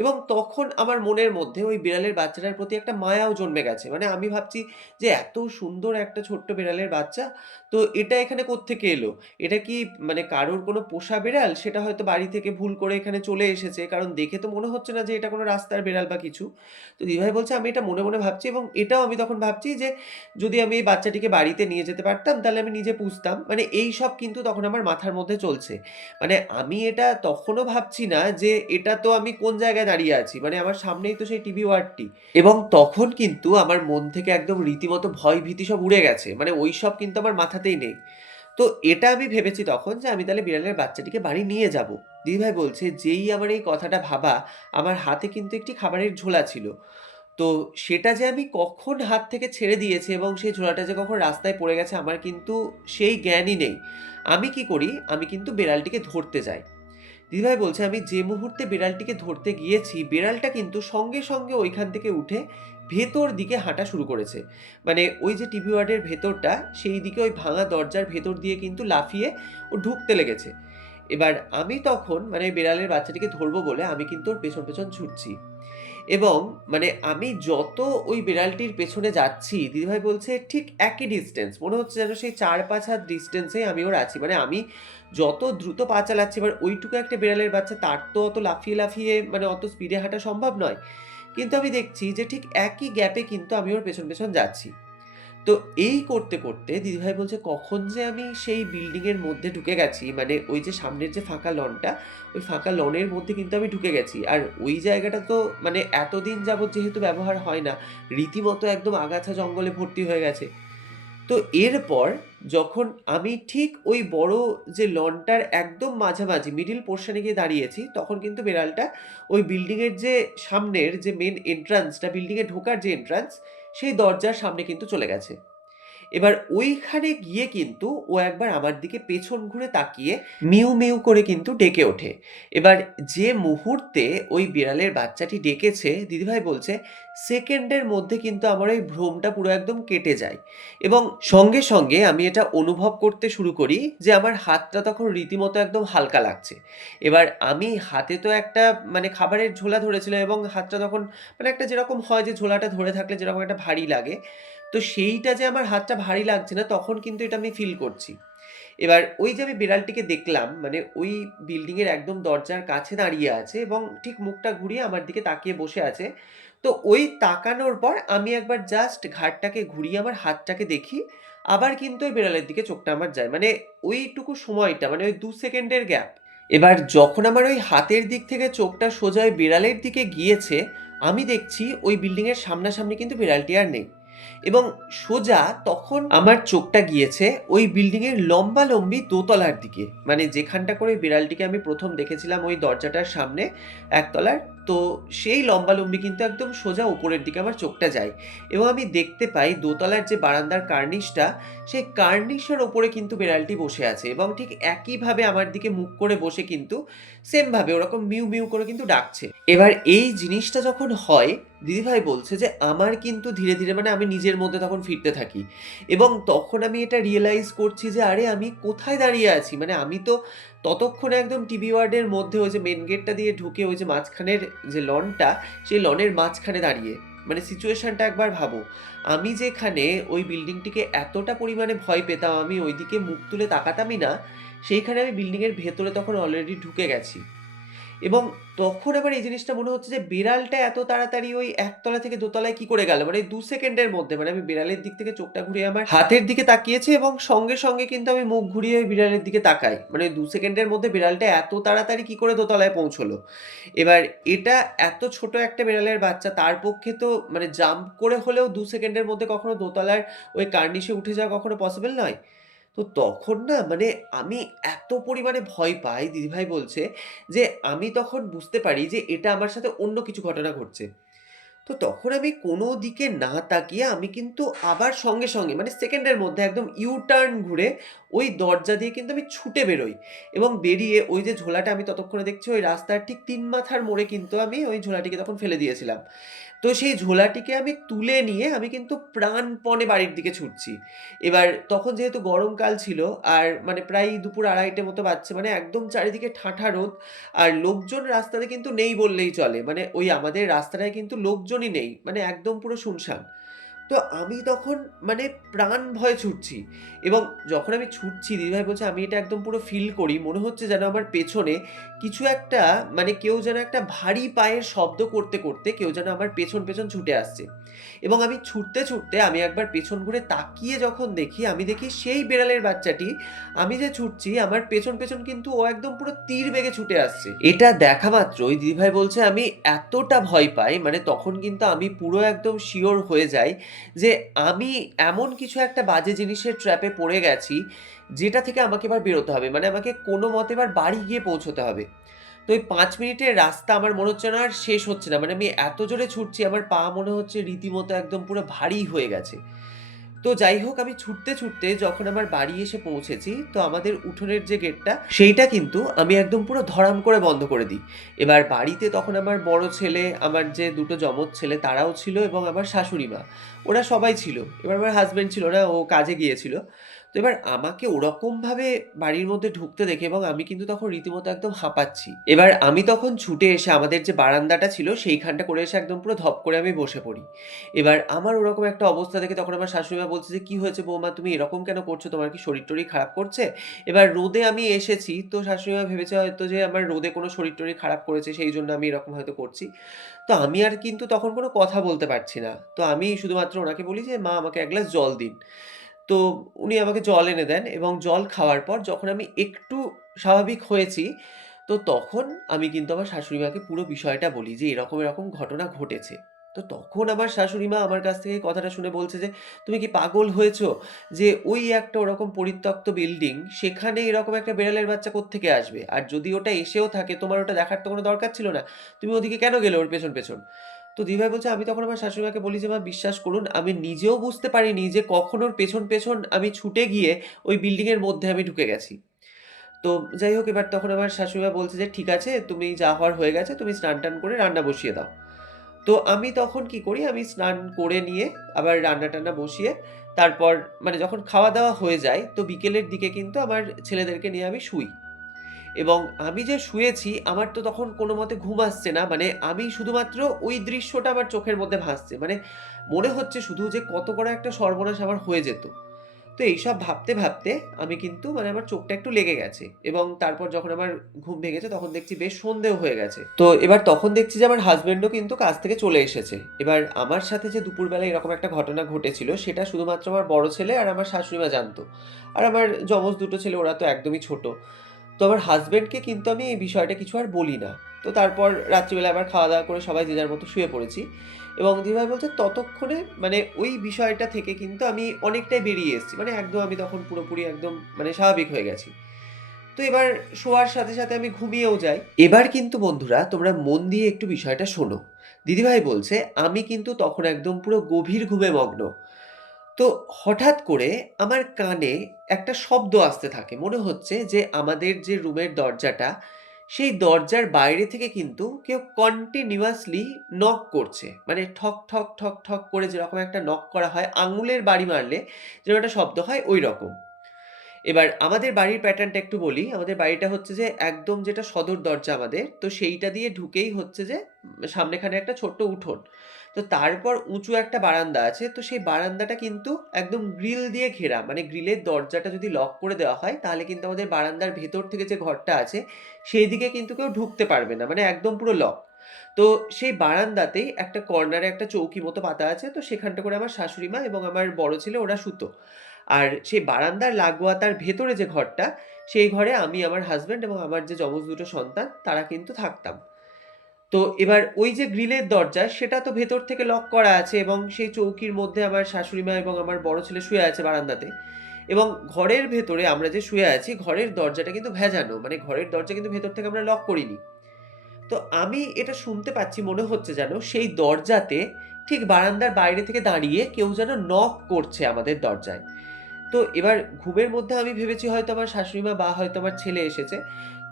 এবং তখন আমার মনের মধ্যে ওই বিড়ালের বাচ্চাটার প্রতি একটা মায়াও জন্মে গেছে। মানে আমি ভাবছি যে এত সুন্দর একটা ছোট্ট বিড়ালের বাচ্চা, তো এটা এখানে কোত্থেকে এলো? এটা কি মানে কারোর কোনো পোষা বিড়াল? সেটা হয়তো বাড়ি থেকে ভুল করে এখানে চলে এসেছে। কারণ দেখে তো মনে হচ্ছে না যে এটা কোনো রাস্তার বিড়াল বা কিছু। তো দিদিভাই বলছে আমি এটা মনে ভাবছি, এবং এটাও আমি তখন ভাবছি যে যদি আমি এই বাচ্চাটিকে বাড়িতে নিয়ে যেতে পারতাম তাহলে আমি নিজে পুষতাম। মানে এইসব কিন্তু তখন আমার মাথার মধ্যে চলছে। মানে আমি এটা তখনও ভাবছি না যে এটা তো আমি কোন জায়গায় দাঁড়িয়ে আছি। মানে আমার সামনেই তো সেই টিভি ওয়ার্ডটি। এবং তখন কিন্তু আমার মন থেকে একদম রীতিমতো ভয় ভীতি সব উড়ে গেছে। মানে ওইসব কিন্তু আমার মাথাতেই নেই। তো এটা আমি ভেবেছি তখন যে আমি তাহলে বিড়ালের বাচ্চাটিকে বাড়ি নিয়ে যাবো। দিদিভাই বলছে যেই আমার এই কথাটা ভাবা, আমার হাতে কিন্তু একটি খাবারের ঝোলা ছিল। তো সেটা যে আমি কখন হাত থেকে ছেড়ে দিয়েছি এবং সেই ঝোলাটা যে কখন রাস্তায় পড়ে গেছে আমার কিন্তু সেই জ্ঞানই নেই। আমি কি করি? আমি কিন্তু বেড়ালটিকে ধরতে যাই। দিদিভাই বলছে আমি যে মুহূর্তে বিড়ালটিকে ধরতে গিয়েছি, বিড়ালটা কিন্তু সঙ্গে, সঙ্গে ওইখান থেকে উঠে ভেতর দিকে হাঁটা শুরু করেছে। মানে ওই যে টিভি ওয়ার্ডের ভেতরটা, সেই দিকে ওই ভাঙা দরজার ভেতর দিয়ে কিন্তু লাফিয়ে ও ঢুকতে লেগেছে। এবার আমি তখন মানে বিড়ালের বাচ্চাটিকে ধরবো বলে আমি কিন্তু ওর পেছন, পেছন ছুটছি। এবং মানে আমি যত ওই বিড়ালটির পেছনে যাচ্ছি, দিদিভাই বলছে ঠিক একই ডিসট্যান্স। মনে হচ্ছে যেন সেই ৪-৫ হাত ডিসট্যান্সেই আমি ওর আছি। মানে আমি যত দ্রুত পা চালাচ্ছি, এবার ওইটুকু একটা বিড়ালের বাচ্চা তার তো অত লাফিয়ে, লাফিয়ে মানে অত স্পিডে হাঁটা সম্ভব নয়। কিন্তু আমি দেখছি যে ঠিক একই গ্যাপে কিন্তু আমি ওর পেছন, পেছন যাচ্ছি। তো এই করতে, করতে দিদিভাই বলছে কখন যে আমি সেই বিল্ডিং এর মধ্যে ঢুকে গেছি, মানে ওই যে সামনের যে ফাঁকা লনটা, ওই ফাঁকা লনের মধ্যে কিন্তু আমি ঢুকে গেছি। আর ওই জায়গাটা তো মানে এতদিন যাবৎ যেহেতু ব্যবহার হয় না, রীতিমতো একদম আগাছা জঙ্গলে ভর্তি হয়ে গেছে। তো এরপর যখন আমি ঠিক ওই বড় যে লনটার একদম মাঝামাঝি মিডল পোরশন এ গিয়ে দাঁড়িয়েছি, তখন কিন্তু বেড়ালটা ওই বিল্ডিং এর যে সামনের যে মেইন এন্ট্রান্সটা, বিল্ডিং এ ঢোকার যে এন্ট্রান্স, সেই দরজার সামনে কিন্তু চলে গেছে। এবার ওইখানে গিয়ে কিন্তু ও একবার আমার দিকে পেছন ঘুরে তাকিয়ে মিউ, মিউ করে কিন্তু ডেকে ওঠে। এবার যে মুহূর্তে ওই বিড়ালের বাচ্চাটি ডেকেছে, দিদিভাই বলছে সেকেন্ডের মধ্যে কিন্তু আমার ওই ভ্রমটা পুরো একদম কেটে যায়। এবং সঙ্গে, সঙ্গে আমি এটা অনুভব করতে শুরু করি যে আমার হাতটা তখন রীতিমতো একদম হালকা লাগছে। এবার আমি হাতে তো একটা মানে খাবারের ঝোলা ধরেছিলাম এবং হাতটা তখন মানে একটা যেরকম হয় যে ঝোলাটা ধরে থাকলে যেরকম একটা ভারী লাগে, তো সেইটা যে আমার হাতটা ভারী লাগছে না তখন কিন্তু এটা আমি ফিল করছি। এবার ওই যে আমি বিড়ালটিকে দেখলাম মানে ওই বিল্ডিং এর একদম দরজার কাছে দাঁড়িয়ে আছে এবং ঠিক মুখটা ঘুরিয়ে আমার দিকে তাকিয়ে বসে আছে। তো ওই তাকানোর পর আমি একবার জাস্ট ঘাড়টাকে ঘুরিয়ে আমার হাতটাকে দেখি। আবার কিন্তু ওই বিড়ালের দিকে চোখটা আমার যায়। মানে ওইটুকু সময়টা মানে ওই ২ সেকেন্ডের গ্যাপ। এবার যখন আমার ওই হাতের দিক থেকে চোখটা সোজা ওই বিড়ালের দিকে গিয়েছে, আমি দেখছি ওই বিল্ডিং এর সামনাসামনি কিন্তু বিড়ালটি আর নেই। এবং সোজা তখন আমার চোখটা গিয়েছে ওই বিল্ডিং এর লম্বালম্বি দোতলার দিকে। মানে যেখানটা করে ওই বিড়ালটিকে আমি ১ম দেখেছিলাম ওই দরজাটার সামনে একতলার। তো সেই লম্বালম্বি কিন্তু একদম সোজা উপরের দিকে আমার চোখটা যায়। এবং আমি দেখতে পাই দোতলার যে বারান্দার কার্নিশটা, সেই কার্নিশের ওপরে কিন্তু বিড়ালটি বসে আছে এবং ঠিক একইভাবে আমার দিকে মুখ করে বসে কিন্তু সেম ভাবে ওরকম মিউ, মিউ করে কিন্তু ডাকছে। এবার এই জিনিসটা যখন হয়, দিদিভাই বলছে যে আমার কিন্তু ধীরে, ধীরে মানে আমি নিজের মধ্যে তখন ফিরতে থাকি। এবং তখন আমি এটা রিয়ালাইজ করছি যে আরে আমি কোথায় দাঁড়িয়ে আছি? মানে আমি তো ততক্ষণে একদম টিভি ওয়ার্ডের মধ্যে ওই যে মেইন গেটটা দিয়ে ঢুকে ওই যে মাঝখানের যে লনটা, সেই লনের মাঝখানে দাঁড়িয়ে। মানে সিচুয়েশনটা একবার ভাবো। আমি যেখানে ওই বিল্ডিংটিকে এতটা পরিমাণে ভয় পেতাম, আমি ওইদিকে মুখ তুলে তাকাতামই না, সেইখানে আমি বিল্ডিং এর ভেতরে তখন অলরেডি ঢুকে গেছি। এবং তখন আবার এই জিনিসটা মনে হচ্ছে যে বিড়ালটা এত তাড়াতাড়ি ওই একতলা থেকে দোতলায় কি করে গেল? মানে ২ সেকেন্ডের মধ্যে মানে আমি বিড়ালের দিক থেকে চোখটা ঘুরিয়ে আমার হাতের দিকে তাকিয়েছি এবং সঙ্গে, সঙ্গে কিন্তু আমি মুখ ঘুরিয়ে ওই বিড়ালের দিকে তাকাই। মানে ২ সেকেন্ডের মধ্যে বিড়ালটা এত তাড়াতাড়ি কি করে দোতলায় পৌঁছলো? এবার এটা এত ছোট একটা বিড়ালের বাচ্চা তার পক্ষে তো মানে জাম্প করে হলেও ২ সেকেন্ডের মধ্যে কখনো দোতলার ওই কার্নিশে উঠে যাওয়া কখনো পসিবল নয়। তো তখন না মানে আমি এত পরিমাণে ভয় পাই, দিদিভাই বলছে যে আমি তখন বুঝতে পারি যে এটা আমার সাথে অন্য কিছু ঘটনা ঘটছে। তো তখন আমি কোনো দিকে না তাকিয়ে আমি কিন্তু আবার সঙ্গে, সঙ্গে মানে সেকেন্ডের মধ্যে একদম ইউ-টার্ন ঘুরে ওই দরজা দিয়ে কিন্তু আমি ছুটে বেরোই। এবং বেরিয়ে ওই যে ঝোলাটা আমি ততক্ষণে দেখছি ওই রাস্তার ঠিক ৩ মাথার মোড়ে কিন্তু আমি ওই ঝোলাটিকে তখন ফেলে দিয়েছিলাম। তো সেই ঝোলাটিকে আমি তুলে নিয়ে আমি কিন্তু প্রাণপণে বাড়ির দিকে ছুটছি। এবার তখন যেহেতু গরমকাল ছিল আর মানে প্রায় দুপুর ২:৩০ মতো বাজছে মানে একদম চারিদিকে ঠাঠা রোদ। আর লোকজন রাস্তাতে কিন্তু নেই বললেই চলে। মানে ওই আমাদের রাস্তাটায় কিন্তু লোকজনই নেই। মানে একদম পুরো শুনশান। তো আমি তখন মানে প্রাণ ভয়ে ছুটছি এবং যখন আমি ছুটছি দিদিভাই বলছে আমি এটা একদম পুরো ফিল করি। মনে হচ্ছে যেন আমার পেছনে কিছু একটা মানে কেউ যেন একটা ভারী পায়ের শব্দ করতে, করতে কেউ যেন আমার পেছন, পেছন ছুটে আসছে। এবং আমি ছুটতে, ছুটতে আমি একবার পেছন ঘুরে তাকিয়ে যখন দেখি, আমি দেখি সেই বিড়ালের বাচ্চাটি আমি যে ছুটছি আমার পেছন, পেছন কিন্তু ও একদম পুরো তীর বেগে ছুটে আসছে। এটা দেখা মাত্রই দিদিভাই বলছে আমি এতটা ভয় পাই মানে তখন কিন্তু আমি পুরো একদম সিওর হয়ে যাই যে আমি এমন কিছু একটা বাজে জিনিসের ট্র্যাপে পড়ে গেছি, যেটা থেকে আমাকে এবার বেরোতে হবে। মানে আমাকে কোনোমতে এবার বাড়ি গিয়ে পৌঁছতে হবে। তো তো ওই ৫ মিনিটের রাস্তা আমার মনে হচ্ছে না আর শেষ হচ্ছে না। মানে আমি এত জোরে ছুটছি, আমার পা মনে হচ্ছে রীতিমতো একদম পুরো ভারী হয়ে গেছে। তো যাই হোক, আমি ছুটতে, ছুটতে যখন আমার বাড়ি এসে পৌঁছেছি, তো আমাদের উঠোনের যে গেটটা, সেইটা কিন্তু আমি একদম পুরো ধড়াম করে বন্ধ করে দিই। এবার বাড়িতে তখন আমার বড় ছেলে, আমার যে ২ টো যমজ ছেলে তারাও ছিল এবং আমার শাশুড়ি মা, ওরা সবাই ছিল। এবার আমার হাসব্যান্ড ছিল না, ও কাজে গিয়েছিল। তো এবার আমাকে ওরকমভাবে বাড়ির মধ্যে ঢুকতে দেখে এবং আমি কিন্তু তখন রীতিমতো একদম হাঁপাচ্ছি। এবার আমি তখন ছুটে এসে আমাদের যে বারান্দাটা ছিল সেইখানটা করে এসে একদম পুরো ধপ করে আমি বসে পড়ি। এবার আমার ওরকম একটা অবস্থা দেখে তখন আমার শাশুড়ি মা বলছে যে, "কি হয়েছে বৌমা? তুমি এরকম কেন করছো? তোমার কি শরীর-টরীর খারাপ করছে?" এবার রোদে আমি এসেছি, তো শাশুড়ি মা ভেবেছে হয়তো যে আমার রোদে কোনো শরীর-টরীর খারাপ করেছে, সেইজন্য আমি এরকম হয়তো করছি। তো আমি আর কিন্তু তখন কোনো কথা বলতে পারছি না। তো আমি শুধুমাত্র ওনাকে বলি যে, "মা, আমাকে ১ গ্লাস জল দিন।" তো উনি আমাকে জল এনে দেন এবং জল খাওয়ার পর যখন আমি একটু স্বাভাবিক হয়েছি, তো তখন আমি কিন্তু আমার শাশুড়ি মাকে পুরো বিষয়টা বলি যে, "এরকম, এরকম ঘটনা ঘটেছে।" তো তখন আমার শাশুড়ি মা আমার কাছ থেকে কথাটা শুনে বলছে যে, "তুমি কি পাগল হয়েছো? যে ওই একটা ওরকম পরিত্যক্ত বিল্ডিং, সেখানে এরকম একটা বেড়ালের বাচ্চা কোত্থেকে আসবে? আর যদি ওটা এসেও থাকে, তোমার ওটা দেখার তো কোনো দরকার ছিল না। তুমি ওদিকে কেন গেলে ওর পেছন, পেছন?" তো দিদিভাই বলছে, আমি তখন আমার শাশুড়ি মাকে বলি যে, "মা, বিশ্বাস করুন, আমি নিজেও বুঝতে পারিনি যে কখন ওর পেছন, পেছন আমি ছুটে গিয়ে ওই বিল্ডিং এর মধ্যে আমি ঢুকে গেছি।" তো যাই হোক, এবার তখন আমার শাশুড়ি মা বলছে যে, "ঠিক আছে, তুমি যা হওয়ার হয়ে গেছে। তুমি স্নান-টান করে রান্না বসিয়ে দাও।" তো আমি তখন কি করি, আমি স্নান করে নিয়ে আবার রান্না-টান্না বসিয়ে তারপর মানে যখন খাওয়া-দাওয়া হয়ে যায়, তো বিকেলের দিকে কিন্তু আমার ছেলেদেরকে নিয়ে আমি শুই। এবং আমি যে শুয়েছি আমার তো তখন কোনোমতে ঘুম আসছে না। মানে আমি শুধুমাত্র ওই দৃশ্যটা আমার চোখের মধ্যে ভাসছে। মানে মনে হচ্ছে শুধু যে কত বড় একটা সর্বনাশ আমার হয়ে যেত। তো এইসব ভাবতে, ভাবতে আমি কিন্তু মানে আমার চোখটা একটু লেগে গেছে এবং তারপর যখন আমার ঘুম ভেঙেছে তখন দেখছি বেশ সন্ধেও হয়ে গেছে। তো এবার তখন দেখছি যে আমার হাসব্যান্ডও কিন্তু কাজ থেকে চলে এসেছে। এবার আমার সাথে যে দুপুরবেলায় এরকম একটা ঘটনা ঘটেছিল সেটা শুধুমাত্র আমার বড় ছেলে আর আমার শাশুড়ি মা জানতো। আর আমার যমজ ২ টো ছেলে, ওরা তো একদমই ছোট। তো আমার হাসব্যান্ডকে কিন্তু আমি এই বিষয়টা কিছু আর বলি না। তো তারপর রাত্রিবেলা আবার খাওয়া-দাওয়া করে সবাই যে যার মতো শুয়ে পড়েছি এবং দিদিভাই বলছে ততক্ষণে মানে ওই বিষয়টা থেকে কিন্তু আমি অনেকটাই বেরিয়ে এসেছি। মানে একদম আমি তখন পুরোপুরি একদম মানে স্বাভাবিক হয়ে গেছি। তো এবার শোয়ার সাথে, সাথে আমি ঘুমিয়েও যাই। এবার কিন্তু বন্ধুরা তোমরা মন দিয়ে একটু বিষয়টা শোনো। দিদিভাই বলছে, আমি কিন্তু তখন একদম পুরো গভীর ঘুমে মগ্ন। তো হঠাৎ করে আমার কানে একটা শব্দ আসতে থাকে। মনে হচ্ছে যে আমাদের যে রুমের দরজাটা, সেই দরজার বাইরে থেকে কিন্তু কেউ কন্টিনিউয়াসলি নক করছে। মানে ঠক, ঠক, ঠক, ঠক করে যেরকম একটা নক করা হয়, আঙুলের বাড়ি মারলে যেরকম একটা শব্দ হয় ঐরকম। এবার আমাদের বাড়ির প্যাটার্নটা একটু বলি। আমাদের বাড়িটা হচ্ছে যে একদম যেটা সদর দরজা আমাদের, তো সেইটা দিয়ে ঢুকেই হচ্ছে যে সামনেখানে একটা ছোট্ট উঠোন। তো তারপর উঁচু একটা বারান্দা আছে। তো সেই বারান্দাটা কিন্তু একদম গ্রিল দিয়ে ঘেরা। মানে গ্রিলের দরজাটা যদি লক করে দেওয়া হয়, তাহলে কিন্তু আমাদের বারান্দার ভেতর থেকে যে ঘরটা আছে, সেইদিকে কিন্তু কেউ ঢুকতে পারবে না। মানে একদম পুরো লক। তো সেই বারান্দাতেই একটা কর্নারে একটা চৌকি মতো পাতা আছে। তো সেখানটা করে আমার শাশুড়ি মা এবং আমার বড় ছেলে ওরা শুতো। আর সেই বারান্দার লাগোয়া তার ভেতরে যে ঘরটা, সেই ঘরে আমি, আমার হাসব্যান্ড এবং আমার যে যমজ ২ টো সন্তান তারা কিন্তু থাকতাম। তো এবার ওই যে গ্রিলের দরজা সেটা তো ভেতর থেকে লক করা আছে এবং সেই চৌকির মধ্যে আমার শাশুড়ি মা এবং আমার বড় ছেলে শুয়ে আছে বারান্দাতে। এবং ঘরের ভেতরে আমরা যে শুয়ে আছি, ঘরের দরজাটা কিন্তু ভেজানো। মানে ঘরের দরজা কিন্তু ভেতর থেকে আমরা লক করিনি। তো আমি এটা শুনতে পাচ্ছি, মনে হচ্ছে যেন সেই দরজাতে ঠিক বারান্দার বাইরে থেকে দাঁড়িয়ে কেউ যেন নক করছে আমাদের দরজায়। তো এবার ঘুমের মধ্যে আমি ভেবেছি হয়তো আমার শাশুড়িমা বা হয়তো আমার ছেলে এসেছে।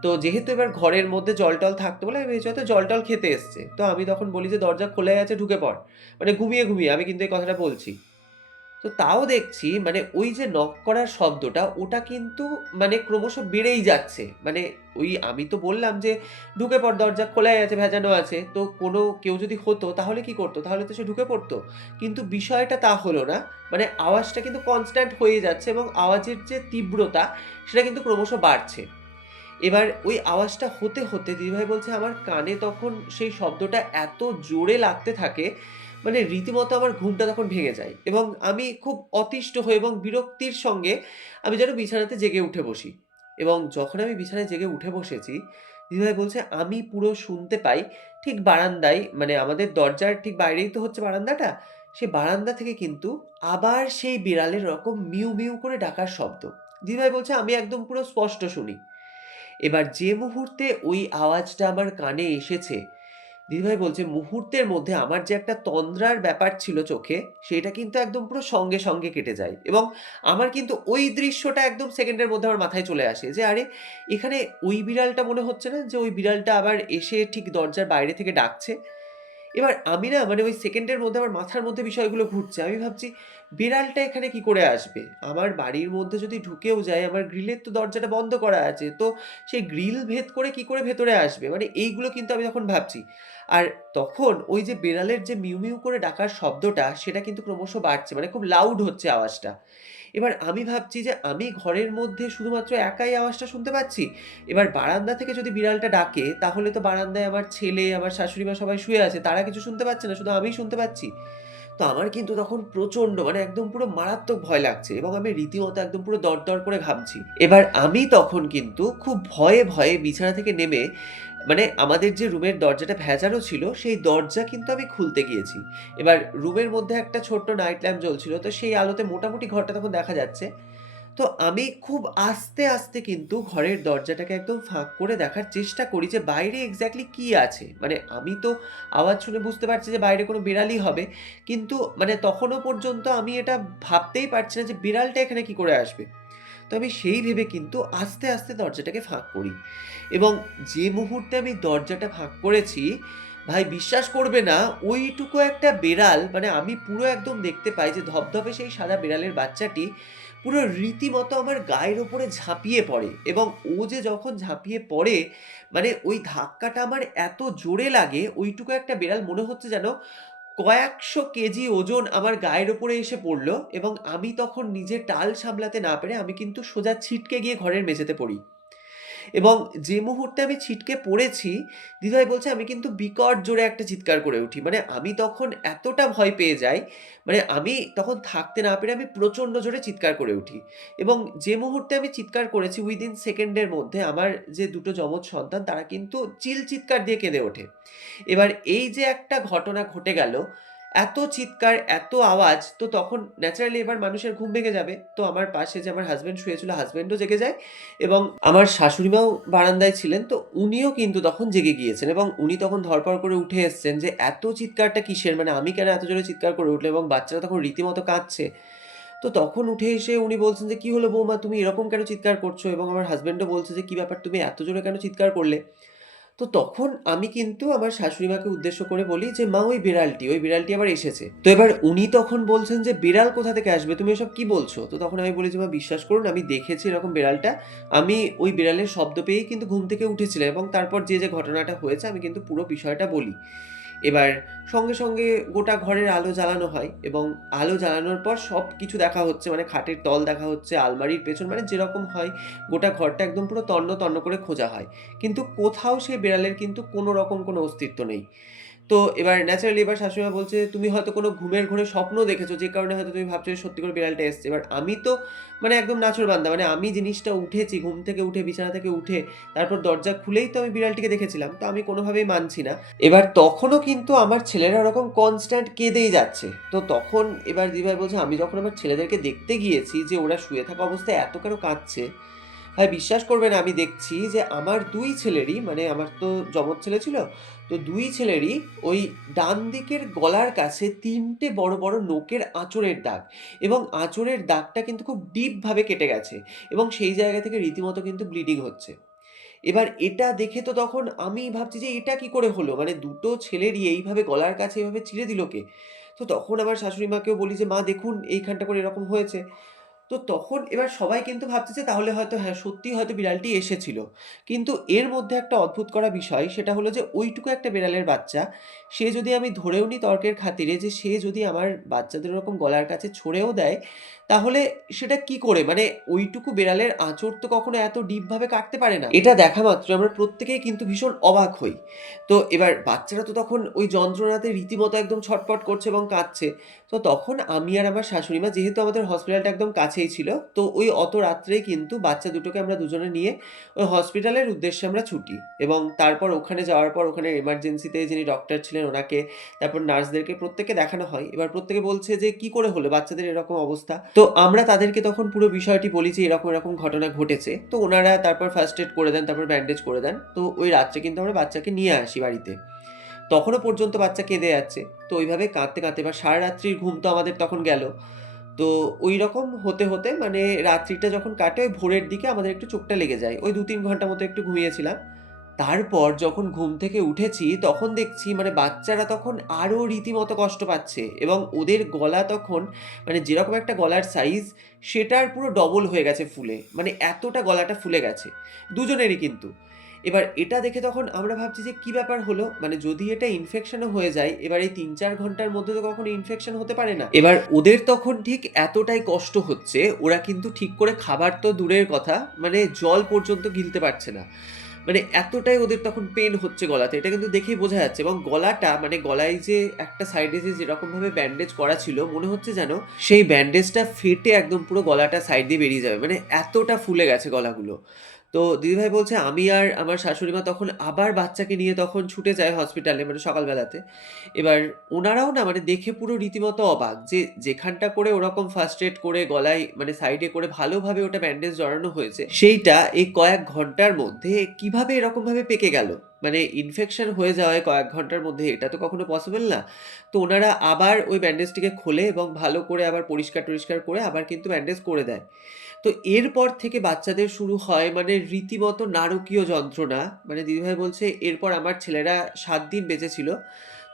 তো যেহেতু এবার ঘরের মধ্যে জল-টল থাকতো বলে আমি ভেবেছি হয়তো জল-টল খেতে এসছে। তো আমি তখন বলি যে, "দরজা খোলাই আছে, ঢুকে পড়।" মানে ঘুমিয়ে, ঘুমিয়ে আমি কিন্তু এই কথাটা বলছি। তো তাও দেখছি মানে ওই যে নক করার শব্দটা ওটা কিন্তু মানে ক্রমশ বেড়েই যাচ্ছে। মানে ওই আমি তো বললাম যে, "ঢুকে পড়, দরজা খোলাই আছে, ভেজানো আছে।" তো কেউ যদি হতো তাহলে কি করতো? তাহলে তো সে ঢুকে পড়তো। কিন্তু বিষয়টা তা হলো না। মানে আওয়াজটা কিন্তু কনস্ট্যান্ট হয়ে যাচ্ছে এবং আওয়াজের যে তীব্রতা সেটা কিন্তু ক্রমশ বাড়ছে। এবার ওই আওয়াজটা হতে, হতে দিদিভাই বলছে আমার কানে তখন সেই শব্দটা এত জোরে লাগতে থাকে, মানে রীতিমতো আমার ঘুমটা তখন ভেঙে যায় এবং আমি খুব অতিষ্ঠ হয়ে এবং বিরক্তির সঙ্গে আমি যেন বিছানাতে জেগে উঠে বসি। এবং যখন আমি বিছানায় জেগে উঠে বসেছি, দিদিভাই বলছে আমি পুরো শুনতে পাই ঠিক বারান্দায়, মানে আমাদের দরজার ঠিক বাইরেই তো হচ্ছে বারান্দাটা। সেই বারান্দা থেকে কিন্তু আবার সেই বিড়ালের ওরকম মিউ, মিউ করে ডাকার শব্দ। দিদিভাই বলছে আমি একদম পুরো স্পষ্ট শুনি। এবার যে মুহূর্তে ওই আওয়াজটা আমার কানে এসেছে, দিদিভাই বলছে মুহূর্তের মধ্যে আমার যে একটা তন্দ্রার ব্যাপার ছিল চোখে, সেটা কিন্তু একদম পুরো সঙ্গে, সঙ্গে কেটে যায় এবং আমার কিন্তু ওই দৃশ্যটা একদম সেকেন্ডের মধ্যে আমার মাথায় চলে আসে যে, আরে! এখানে ওই বিড়ালটা মনে হচ্ছে না যে ওই বিড়ালটা আবার এসে ঠিক দরজার বাইরে থেকে ডাকছে? এবার আমি না মানে ওই সেকেন্ডের মধ্যে আমার মাথার মধ্যে বিষয়গুলো ঘুরছে। আমি ভাবছি বিড়ালটা এখানে কি করে আসবে? আমার বাড়ির মধ্যে যদি ঢুকেও যায়, আমার গ্রিলের তো দরজাটা বন্ধ করা আছে। তো সেই গ্রিল ভেদ করে কি করে ভেতরে আসবে? মানে এইগুলো কিন্তু আমি তখন ভাবছি। আর তখন ওই যে বেড়ালের যে মিউ, মিউ করে ডাকার শব্দটা সেটা কিন্তু ক্রমশ বাড়ছে। মানে খুব লাউড হচ্ছে আওয়াজটা। এবার আমি ভাবছি যে আমি ঘরের মধ্যে শুধুমাত্র একাই আওয়াজটা শুনতে পাচ্ছি। এবার বারান্দা থেকে যদি বিড়ালটা ডাকে, তাহলে তো বারান্দায় আমার ছেলে, আমার শাশুড়ি মা সবাই শুয়ে আছে। তারা কিছু শুনতে পাচ্ছে না, শুধু আমিই শুনতে পাচ্ছি। তো আমার কিন্তু তখন প্রচন্ড মানে একদম পুরো মারাত্মক ভয় লাগছে এবং আমি রীতিমতো একদম পুরো দরদর করে ঘামছি। এবার আমি তখন কিন্তু খুব ভয়ে, ভয়ে বিছানা থেকে নেমে মানে আমাদের যে রুমের দরজাটা ভেজানো ছিল, সেই দরজা কিন্তু আমি খুলতে গিয়েছি। এবার রুমের মধ্যে একটা ছোট্ট নাইট ল্যাম্প জ্বলছিল। তো সেই আলোতে মোটামুটি ঘরটা তখন দেখা যাচ্ছে। তো আমি খুব আস্তে, আস্তে কিন্তু ঘরের দরজাটাকে একদম ফাঁক করে দেখার চেষ্টা করি যে বাইরে এক্সাক্টলি কি আছে। মানে আমি তো আওয়াজ শুনে বুঝতে পারছি যে বাইরে কোনো বিড়ালই হবে। কিন্তু মানে তখনও পর্যন্ত আমি এটা ভাবতেই পারছি না যে বিড়ালটা এখানে কি করে আসবে? তো আমি সেই ভেবে কিন্তু আস্তে, আস্তে দরজাটাকে ফাঁক করি এবং যে মুহূর্তে আমি দরজাটা ফাঁক করেছি, ভাই বিশ্বাস করবে না ওইটুকু একটা বেড়াল মানে আমি পুরো একদম দেখতে পাই যে ধবধবে সেই সাদা বেড়ালের বাচ্চাটি পুরো রীতিমতো আমার গায়ের উপরে ঝাঁপিয়ে পড়ে এবং ও যে যখন ঝাঁপিয়ে পড়ে মানে ওই ধাক্কাটা আমার এত জোরে লাগে ওইটুকু একটা বেড়াল মনে হচ্ছে যেন কয়েকশো কেজি ওজন আমার গায়ের উপরে এসে পড়ল এবং আমি তখন নিজে টাল সামলাতে না পেরে আমি কিন্তু সোজা ছিটকে গিয়ে ঘরের মেঝেতে পড়ি। এবং যে মুহূর্তে আমি ছিটকে পড়েছি, দিদিভাই বলছে আমি কিন্তু বিকট জোরে একটা চিৎকার করে উঠি। মানে আমি তখন এতটা ভয় পেয়ে যাই, মানে আমি তখন থাকতে না পেরে আমি প্রচণ্ড জোরে চিৎকার করে উঠি। এবং যে মুহূর্তে আমি চিৎকার করেছি উইদিন সেকেন্ডের মধ্যে আমার যে দুটো যমজ সন্তান তারা কিন্তু চিৎকার দিয়ে কেঁদে ওঠে। এবার এই যে একটা ঘটনা ঘটে গেল, এত চিৎকার, এত আওয়াজ তো তখন ন্যাচারালি এবার মানুষের ঘুম ভেঙে যাবে। তো আমার পাশে যে আমার হাসব্যান্ড শুয়েছিল, হাসব্যান্ডও জেগে যায় এবং আমার শাশুড়িমাও বারান্দায় ছিলেন। তো উনিও কিন্তু তখন জেগে গিয়েছেন এবং উনি তখন ধড়পড় করে উঠে এসছেন যে, "এত চিৎকারটা কিসের? মানে আমি কেন এত জোরে চিৎকার করে উঠলাম?" এবং বাচ্চারা তখন রীতিমতো কাঁদছে। তো তখন উঠে এসে উনি বলছেন যে, "কি হলো বৌমা তুমি এরকম কেন চিৎকার করছো?" এবং আমার হাসব্যান্ডও বলছে যে, "কি ব্যাপার তুমি এত জোরে কেন চিৎকার করলে?" তো তখন আমি কিন্তু আমার শাশুড়ি মাকে উদ্দেশ্য করে বলি যে, "মা ওই বিড়ালটি আবার এসেছে।" তো এবার উনি তখন বলছেন যে, "বিড়াল কোথা থেকে আসবে? তুমি এসব কি বলছো?" তো তখন আমি বলি যে, "মা বিশ্বাস করুন আমি দেখেছি এরকম বিড়ালটা। আমি ওই বিড়ালের শব্দ পেয়েই কিন্তু ঘুম থেকে উঠেছিলাম এবং তারপর যে ঘটনাটা হয়েছে আমি কিন্তু পুরো বিষয়টা বলি।" এবার সঙ্গে, সঙ্গে গোটা ঘরের আলো জ্বালানো হয় এবং আলো জ্বালানোর পর সবকিছু দেখা হচ্ছে। মানে খাটের তল দেখা হচ্ছে, আলমারির পেছন মানে যেরকম হয় গোটা ঘরটা একদম পুরো তন্ন, তন্ন করে খোঁজা হয়। কিন্তু কোথাও সেই বেড়ালের কিন্তু কোনো রকম কোনো অস্তিত্ব নেই। তো এবার ন্যাচারালি এবার শাশুড়িমা বলছে, "তুমি হয়তো কোনো ঘুমের ঘোরে স্বপ্ন দেখেছো যে কারণে হয়তো তুমি ভাবছো যে সত্যি করে বিড়ালটা এসছে।" এবার আমি তো মানে একদম নাছোড়বান্দা। মানে আমি জিনিসটা উঠেছি, ঘুম থেকে উঠে বিছানা থেকে উঠে তারপর দরজা খুলেই তো আমি বিড়ালটিকে দেখেছিলাম। তো আমি কোনোভাবেই মানছি না। এবার তখনও কিন্তু আমার ছেলেরা ওরকম কনস্ট্যান্ট কেঁদেই যাচ্ছে। তো তখন এবার দিদিভাই বলছে, "আমি যখন আমার ছেলেদেরকে দেখতে গিয়েছি যে ওরা শুয়ে থাকা অবস্থায় এত কেন কাঁদছে?" ভাই বিশ্বাস করবেন আমি দেখছি যে আমার ২ ছেলেরই মানে আমার তো যমজ ছেলে ছিল। তো ২ ছেলেরই ওই ডান দিকের গলার কাছে ৩ টে বড়, বড় নোকের আঁচড়ের দাগ এবং আঁচড়ের দাগটা কিন্তু খুব ডিপ ভাবে কেটে গেছে এবং সেই জায়গা থেকে রীতিমতো কিন্তু ব্লিডিং হচ্ছে। এবার এটা দেখে তো তখন আমি ভাবছি যে এটা কি করে হলো? মানে দুটো ছেলেরই এইভাবে গলার কাছে এভাবে চিরে দিল কে? তো তখন আমার শাশুড়ি মাকেও বলি যে, "মা দেখুন এইখানটা করে এরকম হয়েছে।" তো তখন এবার সবাই কিন্তু ভাবছে যে তাহলে হয়তো হ্যাঁ, সত্যিই হয়তো বিড়ালটি এসেছিল। কিন্তু এর মধ্যে একটা অদ্ভুত করা বিষয় সেটা হলো যে ওইটুকু একটা বিড়ালের বাচ্চা, সে যদি আমি ধরেও নিই তর্কের খাতিরে যে সে যদি আমার বাচ্চাদের ওরকম গলার কাছে ছুঁড়েও দেয়, তাহলে সেটা কি করে? মানে ওইটুকু বিড়ালের আঁচড় তো কখনো এত ডিপ ভাবে কাটতে পারে না। এটা দেখা মাত্র আমরা প্রত্যেকেই কিন্তু ভীষণ অবাক হই। তো এবার বাচ্চারা তো তখন ওই যন্ত্রণাতে রীতিমতো একদম ছটফট করছে এবং কাঁদছে। তো তখন আমি আর আমার শাশুড়ি মা যেহেতু আমাদের হসপিটালটা একদম কাছে কাছেই ছিল। তো ওই অত রাত্রেই কিন্তু বাচ্চা দুটোকে আমরা দুজনে নিয়ে ওই হসপিটালের উদ্দেশ্যে আমরা ছুটি এবং তারপর ওখানে যাওয়ার পর ওখানে এমার্জেন্সিতে যিনি ডক্টর ছিলেন ওনাকে, তারপর নার্সদেরকে প্রত্যেককে দেখানো হয়। এবার প্রত্যেকে বলছে যে, "কি করে হলো? বাচ্চাদের এরকম অবস্থা?" তো আমরা তাদেরকে তখন পুরো বিষয়টি বলি যে, "এরকম, এরকম ঘটনা ঘটেছে।" তো ওনারা তারপর ফার্স্ট এড করে দেন, তারপর ব্যান্ডেজ করে দেন। তো ওই রাত্রে কিন্তু আমরা বাচ্চাকে নিয়ে আসি বাড়িতে। তখনও পর্যন্ত বাচ্চা কেঁদে যাচ্ছে। তো ওইভাবে কাঁদতে, কাঁদতে এবার সারারাত্রির ঘুম তো আমাদের তখন গেল। তো ঐরকম হতে, হতে মানে রাত্রিটা যখন কাটে ওই ভোরের দিকে আমাদের একটু চোখটা লেগে যায়। ওই ২-৩ ঘন্টা মতো একটু ঘুমিয়েছিলাম। তারপর যখন ঘুম থেকে উঠেছি তখন দেখছি মানে বাচ্চারা তখন আরো রীতিমতো কষ্ট পাচ্ছে এবং ওদের গলা তখন মানে যেরকম একটা গলার সাইজ সেটার পুরো ডবল হয়ে গেছে ফুলে। মানে এতটা গলাটা ফুলে গেছে। দুজনেরই কিন্তু। এবার এটা দেখে তখন আমরা ভাবছি যে কি ব্যাপার হলো? মানে যদি এটা ইনফেকশনও হয়ে যায়, এবার এই ৩-৪ ঘন্টার মধ্যে তো কখনো ইনফেকশন হতে পারে না। এবার ওদের তখন ঠিক এতটাই কষ্ট হচ্ছে, ওরা কিন্তু ঠিক করে খাবার তো দূরের কথা, মানে জল পর্যন্ত গিলতে পারছে না। মানে এতটাই ওদের তখন পেইন হচ্ছে গলাতে। এটা কিন্তু দেখেই বোঝা যাচ্ছে এবং গলাটা মানে গলায় যে একটা সাইডে যে যেরকমভাবে ব্যান্ডেজ করা ছিল, মনে হচ্ছে যেন সেই ব্যান্ডেজটা ফেটে একদম পুরো গলাটা সাইড দিয়ে বেরিয়ে যাবে। মানে এতটা ফুলে গেছে গলাগুলো। তো দিদিভাই বলছে আমি আর আমার শাশুড়িমা তখন আবার বাচ্চাকে নিয়ে তখন ছুটে যাই হসপিটালে মানে সকালবেলাতে। এবার ওনারাও না মানে দেখে পুরো রীতিমতো অবাক যে যেখানটা করে ওরকম ফার্স্ট এড করে গলায় মানে সাইডে করে ভালোভাবে ওটা ব্যান্ডেজ জড়ানো হয়েছে, সেইটা এই কয়েক ঘন্টার মধ্যে কিভাবে এরকমভাবে পেকে গেল? মানে ইনফেকশন হয়ে যাওয়ায় কয়েক ঘন্টার মধ্যে এটা তো কখনো পসিবল না। তো ওনারা আবার ওই ব্যান্ডেজটিকে খোলে এবং ভালো করে আবার পরিষ্কার-টরিষ্কার করে আবার কিন্তু ব্যান্ডেজ করে দেয়। তো এরপর থেকে বাচ্চাদের শুরু হয় মানে রীতিমতো নারকীয় যন্ত্রণা। মানে দিদিভাই বলছে এরপর আমার ছেলেরা ৭ দিন বেঁচে ছিল।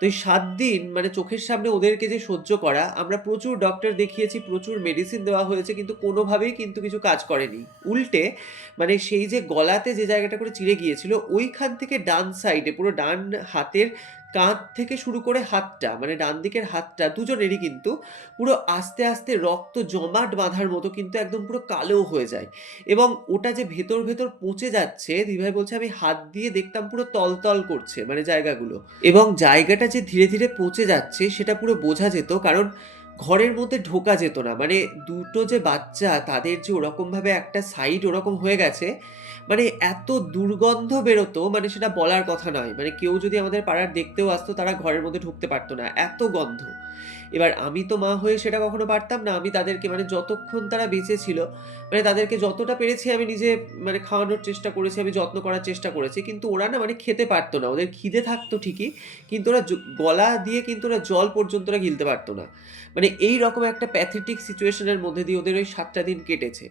তো এই ৭ দিন মানে চোখের সামনে ওদেরকে যে সহ্য করা, আমরা প্রচুর ডক্টর দেখিয়েছি, প্রচুর মেডিসিন দেওয়া হয়েছে কিন্তু কোনোভাবেই কিন্তু কিছু কাজ করেনি। উল্টে মানে সেই যে গলাতে যে জায়গাটা করে চিড়ে গিয়েছিল, ওইখান থেকে ডান সাইডে পুরো ডান হাতের কাঁধ থেকে শুরু করে হাতটা মানে ডান দিকের হাতটা দুজনেরই কিন্তু পুরো আস্তে, আস্তে রক্ত জমাট বাঁধার মতো কিন্তু একদম পুরো কালো হয়ে যায় এবং ওটা যে ভেতর, ভেতর পচে যাচ্ছে, দিদিভাই বলছে আমি হাত দিয়ে দেখতাম পুরো তলতল করছে মানে জায়গাগুলো এবং জায়গাটা যে ধীরে, ধীরে পচে যাচ্ছে সেটা পুরো বোঝা যেত কারণ ঘরের মধ্যে ঢোকা যেত না। মানে দুটো যে বাচ্চা তাদের যে ওরকমভাবে একটা সাইড ওরকম হয়ে গেছে, মানে এত দুর্গন্ধ বেরোতো মানে সেটা বলার কথা নয়। মানে কেউ যদি আমাদের পাড়ার দেখতেও আসতো তারা ঘরের মধ্যে ঢুকতে পারত না। এত গন্ধ। এবার আমি তো মা হয়ে সেটা কখনো পারতাম না। আমি তাদেরকে মানে যতক্ষণ তারা বেঁচে ছিল, মানে তাদেরকে যতটা পেরেছি আমি নিজে মানে খাওয়ানোর চেষ্টা করেছি, আমি যত্ন করার চেষ্টা করেছি। কিন্তু ওরা না মানে খেতে পারত না। ওদের খিদে থাকতো ঠিকই। কিন্তু ওরা গলা দিয়ে কিন্তু ওরা জল পর্যন্ত ওরা গিলতে পারত না। মানে এইরকম একটা প্যাথেটিক সিচুয়েশন এর মধ্যে দিয়ে ওদের ওই ৭ টা দিন কেটেছে।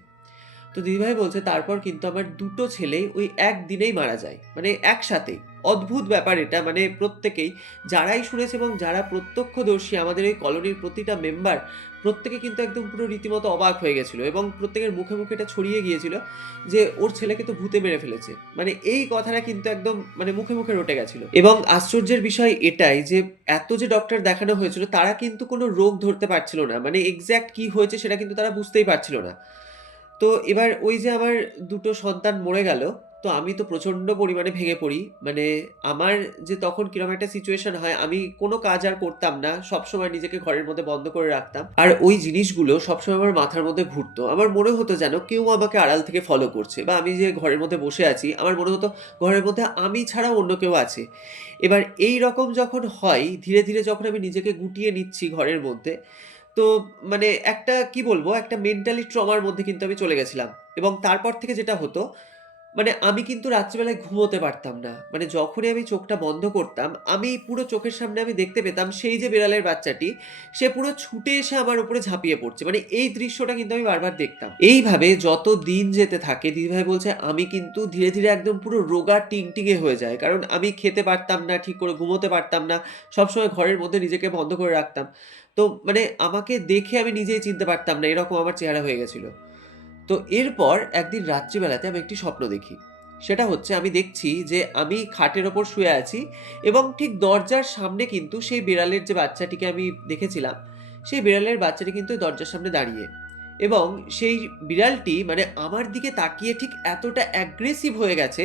তো দিদিভাই বলছে তারপর কিন্তু আমার দুটো ছেলেই ওই একদিনেই মারা যায়। মানে একসাথেই। অদ্ভুত ব্যাপার এটা মানে প্রত্যেকেই যারাই শুনেছে এবং যারা প্রত্যক্ষদর্শী আমাদের এই কলোনির প্রতিটা মেম্বার প্রত্যেকে কিন্তু একদম পুরো রীতিমতো অবাক হয়ে গেছিল এবং প্রত্যেকের মুখে, মুখে এটা ছড়িয়ে গিয়েছিল যে ওর ছেলেকে তো ভূতে মেরে ফেলেছে। মানে এই কথাটা কিন্তু একদম মানে মুখে, মুখে রটে গেছিল। এবং আশ্চর্যের বিষয় এটাই যে এত যে ডক্টর দেখানো হয়েছিল তারা কিন্তু কোনো রোগ ধরতে পারছিল না। মানে এক্সাক্ট কি হয়েছে সেটা কিন্তু তারা বুঝতেই পারছিল না। তো এবার ওই যে আমার দুটো সন্তান মরে গেল, তো আমি তো প্রচণ্ড পরিমাণে ভেঙে পড়ি। মানে আমার যে তখন কিরকম একটা সিচুয়েশন হয়, আমি কোনো কাজ আর করতাম না। সবসময় নিজেকে ঘরের মধ্যে বন্ধ করে রাখতাম। আর ওই জিনিসগুলো সবসময় আমার মাথার মধ্যে ঘুরতো। আমার মনে হতো যেন কেউ আমাকে আড়াল থেকে ফলো করছে বা আমি যে ঘরের মধ্যে বসে আছি, আমার মনে হতো ঘরের মধ্যে আমি ছাড়া অন্য কেউ আছে। এবার এইরকম যখন হয়, ধীরে, ধীরে যখন আমি নিজেকে গুটিয়ে নিচ্ছি ঘরের মধ্যে, তো মানে একটা কি বলবো? একটা মেন্টালি ট্রমার মধ্যে কিন্তু আমি চলে গেছিলাম। এবং তারপর থেকে যেটা হতো, মানে আমি কিন্তু রাত্রিবেলায় ঘুমোতে পারতাম না। মানে যখনই আমি চোখটা বন্ধ করতাম, আমি পুরো চোখের সামনে আমি দেখতে পেতাম সেই যে বিড়ালের বাচ্চাটি, সে পুরো ছুটে এসে আমার উপরে ঝাঁপিয়ে পড়ছে। মানে এই দৃশ্যটা কিন্তু আমি বারবার দেখতাম। এইভাবে যত দিন যেতে থাকে, দিদিভাই বলছে আমি কিন্তু ধীরে, ধীরে একদম পুরো রোগা টিংটিঙে হয়ে যাই। কারণ আমি খেতে পারতাম না, ঠিক করে ঘুমোতে পারতাম না। সবসময় ঘরের মধ্যে নিজেকে বন্ধ করে রাখতাম। তো মানে আমাকে দেখে আমি নিজেই চিনতে পারতাম না, এরকম আমার চেহারা হয়ে গেছিল। তো এরপর একদিন রাত্রিবেলাতে আমি একটি স্বপ্ন দেখি। সেটা হচ্ছে আমি দেখছি যে আমি খাটের ওপর শুয়ে আছি এবং ঠিক দরজার সামনে কিন্তু সেই বিড়ালের যে বাচ্চাটিকে আমি দেখেছিলাম, সেই বিড়ালের বাচ্চাটি কিন্তু দরজার সামনে দাঁড়িয়ে। এবং সেই বিড়ালটি মানে আমার দিকে তাকিয়ে ঠিক এতটা অ্যাগ্রেসিভ হয়ে গেছে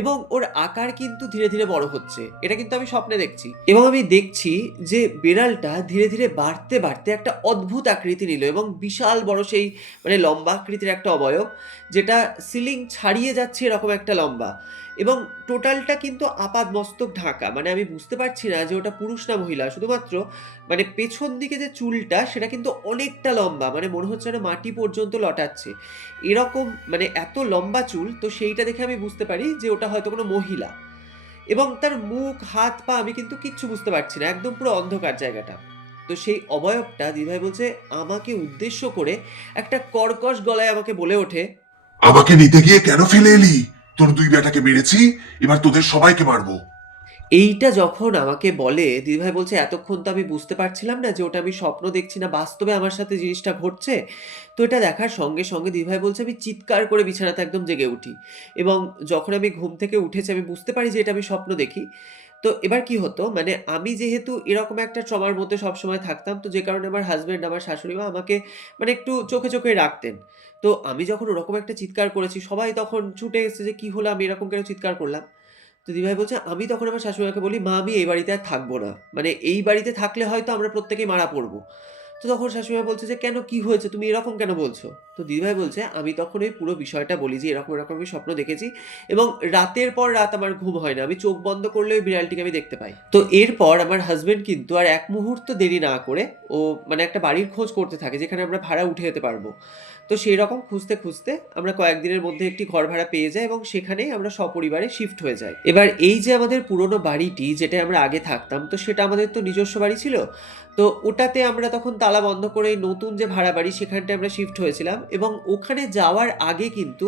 এবং ওর আকার কিন্তু ধীরে ধীরে বড় হচ্ছে। এটা কিন্তু আমি স্বপ্নে দেখছি এবং আমি দেখছি যে বিড়ালটা ধীরে ধীরে বাড়তে বাড়তে একটা অদ্ভুত আকৃতি নিল এবং বিশাল বড় সেই মানে লম্বা আকৃতির একটা অবয়ব, যেটা সিলিং ছাড়িয়ে যাচ্ছে এরকম একটা লম্বা, এবং টোটালটা কিন্তু আপাদমস্তক ঢাকা। মানে আমি বুঝতে পারছি না যে ওটা পুরুষ না মহিলা, শুধুমাত্র মানে পেছন দিকে যে চুলটা সেটা কিন্তু অনেকটা লম্বা, মানে মনে হচ্ছে না মাটি পর্যন্ত লটাচ্ছে এরকম, মানে এত লম্বা চুল। তো সেইটা দেখে আমি বুঝতে পারি যে ওটা হয়তো কোনো মহিলা, এবং তার মুখ হাত পা আমি কিন্তু কিচ্ছু বুঝতে পারছি না, একদম পুরো অন্ধকার জায়গাটা। তো সেই অবয়বটা দিদিভাই বলছে আমাকে উদ্দেশ্য করে একটা কর্কশ গলায় আমাকে বলে ওঠে, আমাকে নিতে গিয়ে কেন ফেলে এলি? তোর দুই বেটাকে মেরেছি, এবার তোদের সবাইকে মারবো। এইটা যখন আমাকে বলে দিদিভাই বলছে এতক্ষণ তো আমি বুঝতে পারছিলাম না যে ওটা আমি স্বপ্ন দেখছি না বাস্তবে আমার সাথে জিনিসটা ঘটছে। তো এটা দেখার সঙ্গে সঙ্গে দিদিভাই বলছে আমি চিৎকার করে বিছানাতে একদম জেগে উঠি, এবং যখন আমি ঘুম থেকে উঠেছি আমি বুঝতে পারি যে এটা আমি স্বপ্ন দেখি। তো এবার কি হতো, মানে আমি যেহেতু এরকম একটা ট্রমার মধ্যে সবসময় থাকতাম, তো যে কারণে আমার হাজবেন্ড আমার শাশুড়ি মা আমাকে মানে একটু চোখে চোখে রাখতেন। তো আমি যখন ওরকম একটা চিৎকার করেছি সবাই তখন ছুটে এসেছে যে কি হলো, আমি এরকম কেন চিৎকার করলাম। তো দিদিভাই বলছে, আমি তখন আমার শাশুড়িমাকে বলি, "মা আমি এই বাড়িতে আর থাকবো না। মানে এই বাড়িতে থাকলে হয়তো আমরা প্রত্যেকেই মারা পড়বো।" তো তখন শাশুড়িমা বলছে যে, "কেন কি হয়েছে? তুমি এরকম কেন বলছো?" তো দিদিভাই বলছে, আমি তখন ওই পুরো বিষয়টা বলি যে এরকম, এরকম আমি স্বপ্ন দেখেছি এবং রাতের পর রাত আমার ঘুম হয় না। আমি চোখ বন্ধ করলে ওই বিড়ালটিকে আমি দেখতে পাই। তো এরপর আমার হাসব্যান্ড কিন্তু আর এক মুহূর্ত দেরি না করে ও মানে একটা বাড়ির খোঁজ করতে থাকে যেখানে আমরা ভাড়া উঠে যেতে পারবো। তো সেইরকম খুঁজতে, খুঁজতে আমরা কয়েকদিনের মধ্যে একটি ঘর ভাড়া পেয়ে যাই এবং সেখানেই আমরা সপরিবারে শিফট হয়ে যাই। এবার এই যে আমাদের পুরনো বাড়িটি যেটায় আমরা আগে থাকতাম, তো সেটা আমাদের তো নিজস্ব বাড়ি ছিল। তো ওটাতে আমরা তখন তালা বন্ধ করে এই নতুন যে ভাড়া বাড়ি সেখানটায় আমরা শিফট হয়েছিলাম, এবং ওখানে যাওয়ার আগে কিন্তু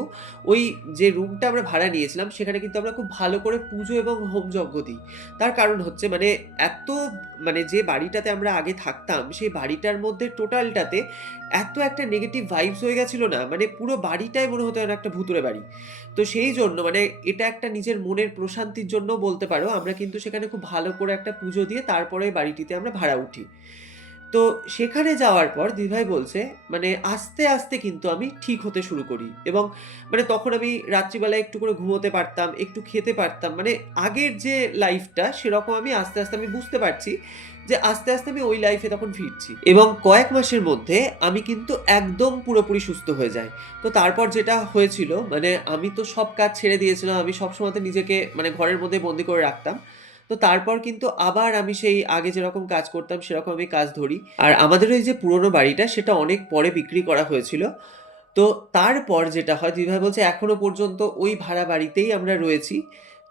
ওই যে রুমটা আমরা ভাড়া নিয়েছিলাম সেখানে কিন্তু আমরা খুব ভালো করে পুজো এবং হোমযজ্ঞ দিই। তার কারণ হচ্ছে মানে এত মানে যে বাড়িটাতে আমরা আগে থাকতাম সেই বাড়িটার মধ্যে টোটালটাতে এত একটা নেগেটিভ ভাইবস হয়ে গেছিল না, মানে পুরো বাড়িটাই মনে হতো যেন একটা ভূতুড়ে বাড়ি। তো সেই জন্য মানে এটা একটা নিজের মনের প্রশান্তির জন্য বলতে পারো, আমরা কিন্তু সেখানে খুব ভালো করে একটা পুজো দিয়ে তারপরে বাড়িটিতে আমরা ভাড়া উঠি। তো সেখানে যাওয়ার পর দিদিভাই বলছে মানে আস্তে আস্তে কিন্তু আমি ঠিক হতে শুরু করি, এবং মানে তখন আমি রাত্রিবেলায় একটু করে ঘুমোতে পারতাম, একটু খেতে পারতাম, মানে আগের যে লাইফটা সেরকম আমি আস্তে আস্তে আমি বুঝতে পারছি যে আস্তে আস্তে আমি ওই লাইফে তখন ফিরছি, এবং কয়েক মাসের মধ্যে আমি কিন্তু একদম পুরোপুরি সুস্থ হয়ে যাই। তো তারপর যেটা হয়েছিল মানে আমি তো সব কাজ ছেড়ে দিয়েছিলাম, আমি সবসময় নিজেকে মানে ঘরের মধ্যে বন্দি করে রাখতাম। তো তারপর কিন্তু আবার আমি সেই আগে যেরকম কাজ করতাম সেরকম আমি কাজ ধরি। আর আমাদের ওই যে পুরনো বাড়িটা সেটা অনেক পরে বিক্রি করা হয়েছিল। তো তারপর যেটা হয় দিদিভাই বলছে এখনো পর্যন্ত ওই ভাড়া বাড়িতেই আমরা রয়েছি।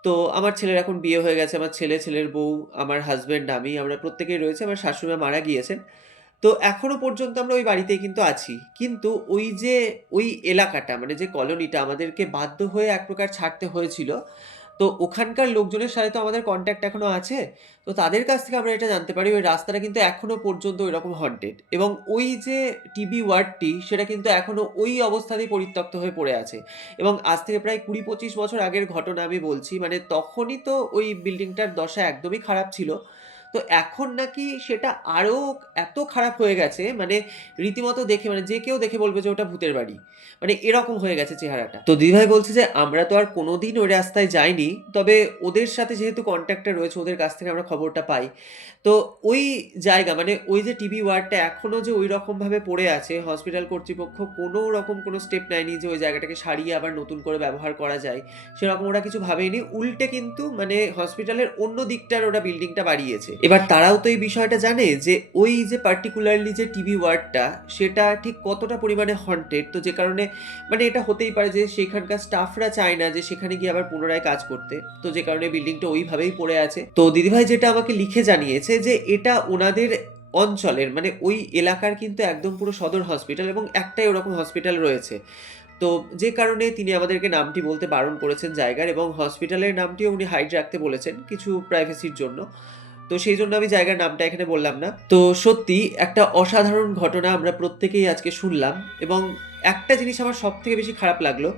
তো আমার ছেলের এখন বিয়ে হয়ে গেছে। আমার ছেলে, ছেলের বউ, আমার হাসব্যান্ড, আমি আমরা প্রত্যেকেই রয়েছি। আমার শাশুড়ি মা মারা গিয়েছেন। তো এখনো পর্যন্ত আমরা ওই বাড়িতেই কিন্তু আছি। কিন্তু ওই যে ওই এলাকাটা মানে যে কলোনিটা আমাদেরকে বাধ্য হয়ে এক প্রকার ছাড়তে হয়েছিল। তো ওখানকার লোকজনের সাথে তো আমাদের কনট্যাক্ট এখনো আছে। তো তাদের কাছ থেকে আমরা এটা জানতে পারি ওই রাস্তাটা কিন্তু এখনো পর্যন্ত ঐরকম হন্টেড, এবং ওই যে টিবি ওয়ার্ডটি সেটা কিন্তু এখনো ওই অবস্থাতেই পরিত্যক্ত হয়ে পড়ে আছে। এবং আজ থেকে প্রায় ২০-২৫ বছর আগের ঘটনা আমি বলছি। মানে তখনই তো ওই বিল্ডিংটার দশা একদমই খারাপ ছিল। তো এখন নাকি সেটা আরো এত খারাপ হয়ে গেছে, মানে রীতিমতো দেখে মানে যে কেউ দেখে বলবে যে ওটা ভূতের বাড়ি। মানে এরকম হয়ে গেছে চেহারাটা। তো দিদিভাই বলছে যে আমরা তো আর কোনোদিন ওই রাস্তায় যাইনি। তবে ওদের সাথে যেহেতু কনট্যাক্টটা রয়েছে ওদের কাছ থেকে আমরা খবরটা পাই। তো ওই জায়গা মানে ওই যে টিবি ওয়ার্ডটা এখনো যে ঐরকমভাবে পড়ে আছে, হসপিটাল কর্তৃপক্ষ কোনো রকম কোনো স্টেপ নেয়নি যে ওই জায়গাটাকে সারিয়ে আবার নতুন করে ব্যবহার করা যায়। সেরকম ওরা কিছু ভাবেনি। উল্টে কিন্তু মানে হসপিটালের অন্য দিকটার ওরা বিল্ডিংটা বাড়িয়েছে। এবার তারাও তো এই বিষয়টা জানে যে ওই যে পার্টিকুলারলি যে টিবি ওয়ার্ডটা সেটা ঠিক কতটা পরিমাণে হন্টেড। তো যে কারণে মানে এটা হতেই পারে যে সেখানকার স্টাফরা চায় না যে সেখানে গিয়ে আবার পুনরায় কাজ করতে। তো যে কারণে বিল্ডিংটা ওইভাবেই পড়ে আছে। তো দিদিভাই যেটা আমাকে লিখে জানিয়েছে যে এটা ওনাদের অঞ্চলের মানে ওই এলাকার কিন্তু একদম পুরো সদর হসপিটাল, এবং একটাই ওরকম হসপিটাল রয়েছে। তো যে কারণে তিনি আমাদেরকে নামটি বলতে বারণ করেছেন জায়গার, এবং হসপিটালের নামটিও উনি হাইড রাখতে বলেছেন কিছু প্রাইভেসির জন্য। তো সেই জন্য আমি জায়গার নামটা এখানে বললাম না। তো সত্যি একটা অসাধারণ ঘটনা আমরা প্রত্যেকেই আজকে শুনলাম, এবং একটা জিনিস আমার সবথেকে বেশি খারাপ লাগলো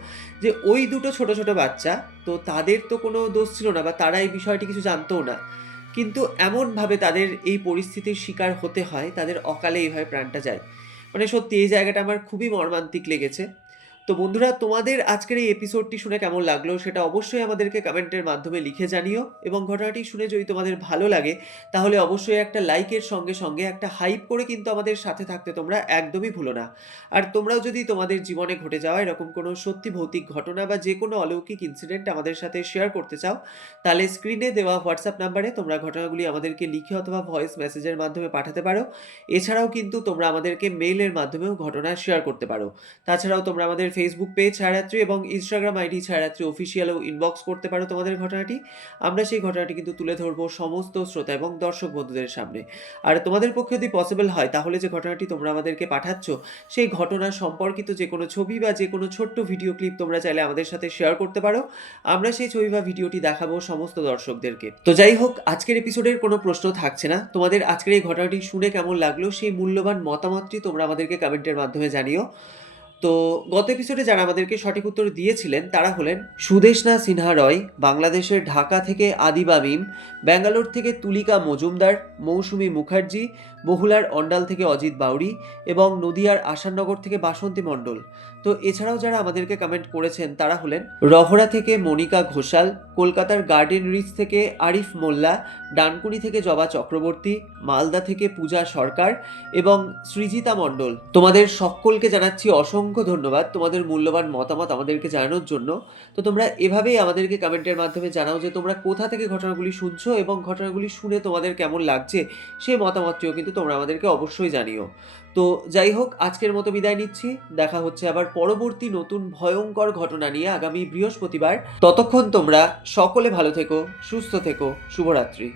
যে ওই দুটো ছোট ছোট বাচ্চা, তো তাদের তো কোনো দোষ ছিল না বা তারা এই বিষয়টি কিছু জানতোও না। কিন্তু এমনভাবে তাদের এই পরিস্থিতির শিকার হতে হয়, তাদের অকালে এইভাবে প্রাণটা যায়। মানে সত্যি এই জায়গাটা আমার খুবই মর্মান্তিক লেগেছে। তো বন্ধুরা, তোমাদের আজকের এই এপিসোডটি শুনে কেমন লাগলো সেটা অবশ্যই আমাদেরকে কমেন্টের মাধ্যমে লিখে জানিও, এবং ঘটনাটি শুনে যদি তোমাদের ভালো লাগে তাহলে অবশ্যই একটা লাইকের সঙ্গে সঙ্গে একটা হাইপ করে কিন্তু আমাদের সাথে থাকতে তোমরা একদমই ভুলো না। আর তোমরাও যদি তোমাদের জীবনে ঘটে যাওয়া এরকম কোনো সত্যি ভৌতিক ঘটনা বা যে কোনো অলৌকিক ইনসিডেন্ট আমাদের সাথে শেয়ার করতে চাও, তাহলে স্ক্রিনে দেওয়া হোয়াটসঅ্যাপ নাম্বারে তোমরা ঘটনাগুলি আমাদেরকে লিখে অথবা ভয়েস মেসেজের মাধ্যমে পাঠাতে পারো। এছাড়াও কিন্তু তোমরা আমাদেরকে মেইলের মাধ্যমেও ঘটনা শেয়ার করতে পারো। তাছাড়াও তোমরা আমাদের ফেসবুক পেজ ছায়ারাত্রি এবং ইনস্টাগ্রাম আইডি ছায়ারাত্রি অফিসিয়ালও ইনবক্স করতে পারো তোমাদের ঘটনাটি। আমরা সেই ঘটনাটি কিন্তু তুলে ধরবো সমস্ত শ্রোতা এবং দর্শক বন্ধুদের সামনে। আর তোমাদের পক্ষে যদি পসিবল হয় তাহলে যে ঘটনাটি তোমরা আমাদেরকে পাঠাচ্ছ সেই ঘটনা সম্পর্কিত যে কোনো ছবি বা যে কোনো ছোট্ট ভিডিও ক্লিপ তোমরা চাইলে আমাদের সাথে শেয়ার করতে পারো। আমরা সেই ছবি বা ভিডিওটি দেখাবো সমস্ত দর্শকদেরকে। তো যাই হোক, আজকের এপিসোডের কোনো প্রশ্ন থাকছে না। তোমাদের আজকের এই ঘটনাটি শুনে কেমন লাগলো সেই মূল্যবান মতামতটি তোমরা আমাদেরকে কমেন্টের মাধ্যমে জানিও। তো গত এপিসোডে যারা আমাদেরকে সঠিক উত্তর দিয়েছিলেন তারা হলেন সুদেশনা সিনহা রয়, বাংলাদেশের ঢাকা থেকে আদিবা মিম, ব্যাঙ্গালোর থেকে তুলিকা মজুমদার, মৌসুমী মুখার্জি, বহুলার অন্ডাল থেকে অজিত বাউরি এবং নদিয়ার আসাননগর থেকে বাসন্তী মণ্ডল। তো এছাড়াও যারা আমাদেরকে কমেন্ট করেছেন তারা হলেন রহরা থেকে মনিকা ঘোষাল, কলকাতার গার্ডেন রিচ থেকে আরিফ মোল্লা, ডানকুনি থেকে জবা চক্রবর্তী, মালদা থেকে পূজা সরকার এবং সৃজিতা মণ্ডল। তোমাদের সকলকে জানাচ্ছি অসংখ্য ধন্যবাদ তোমাদের মূল্যবান মতামত আমাদেরকে জানানোর জন্য। তো তোমরা এভাবেই আমাদেরকে কমেন্টের মাধ্যমে জানাও যে তোমরা কোথা থেকে ঘটনাগুলি শুনছো এবং ঘটনাগুলি শুনে তোমাদের কেমন লাগছে সেই মতামতটিও কিন্তু তোমরা আমাদেরকে অবশ্যই জানিও। তো যাই হোক, আজকের মতো বিদায় নিচ্ছি। দেখা হচ্ছে আবার পরবর্তী নতুন ভয়ঙ্কর ঘটনা নিয়ে আগামী বৃহস্পতিবার। ততক্ষণ তোমরা সকলে ভালো থেকো, সুস্থ থেকো। শুভরাত্রি।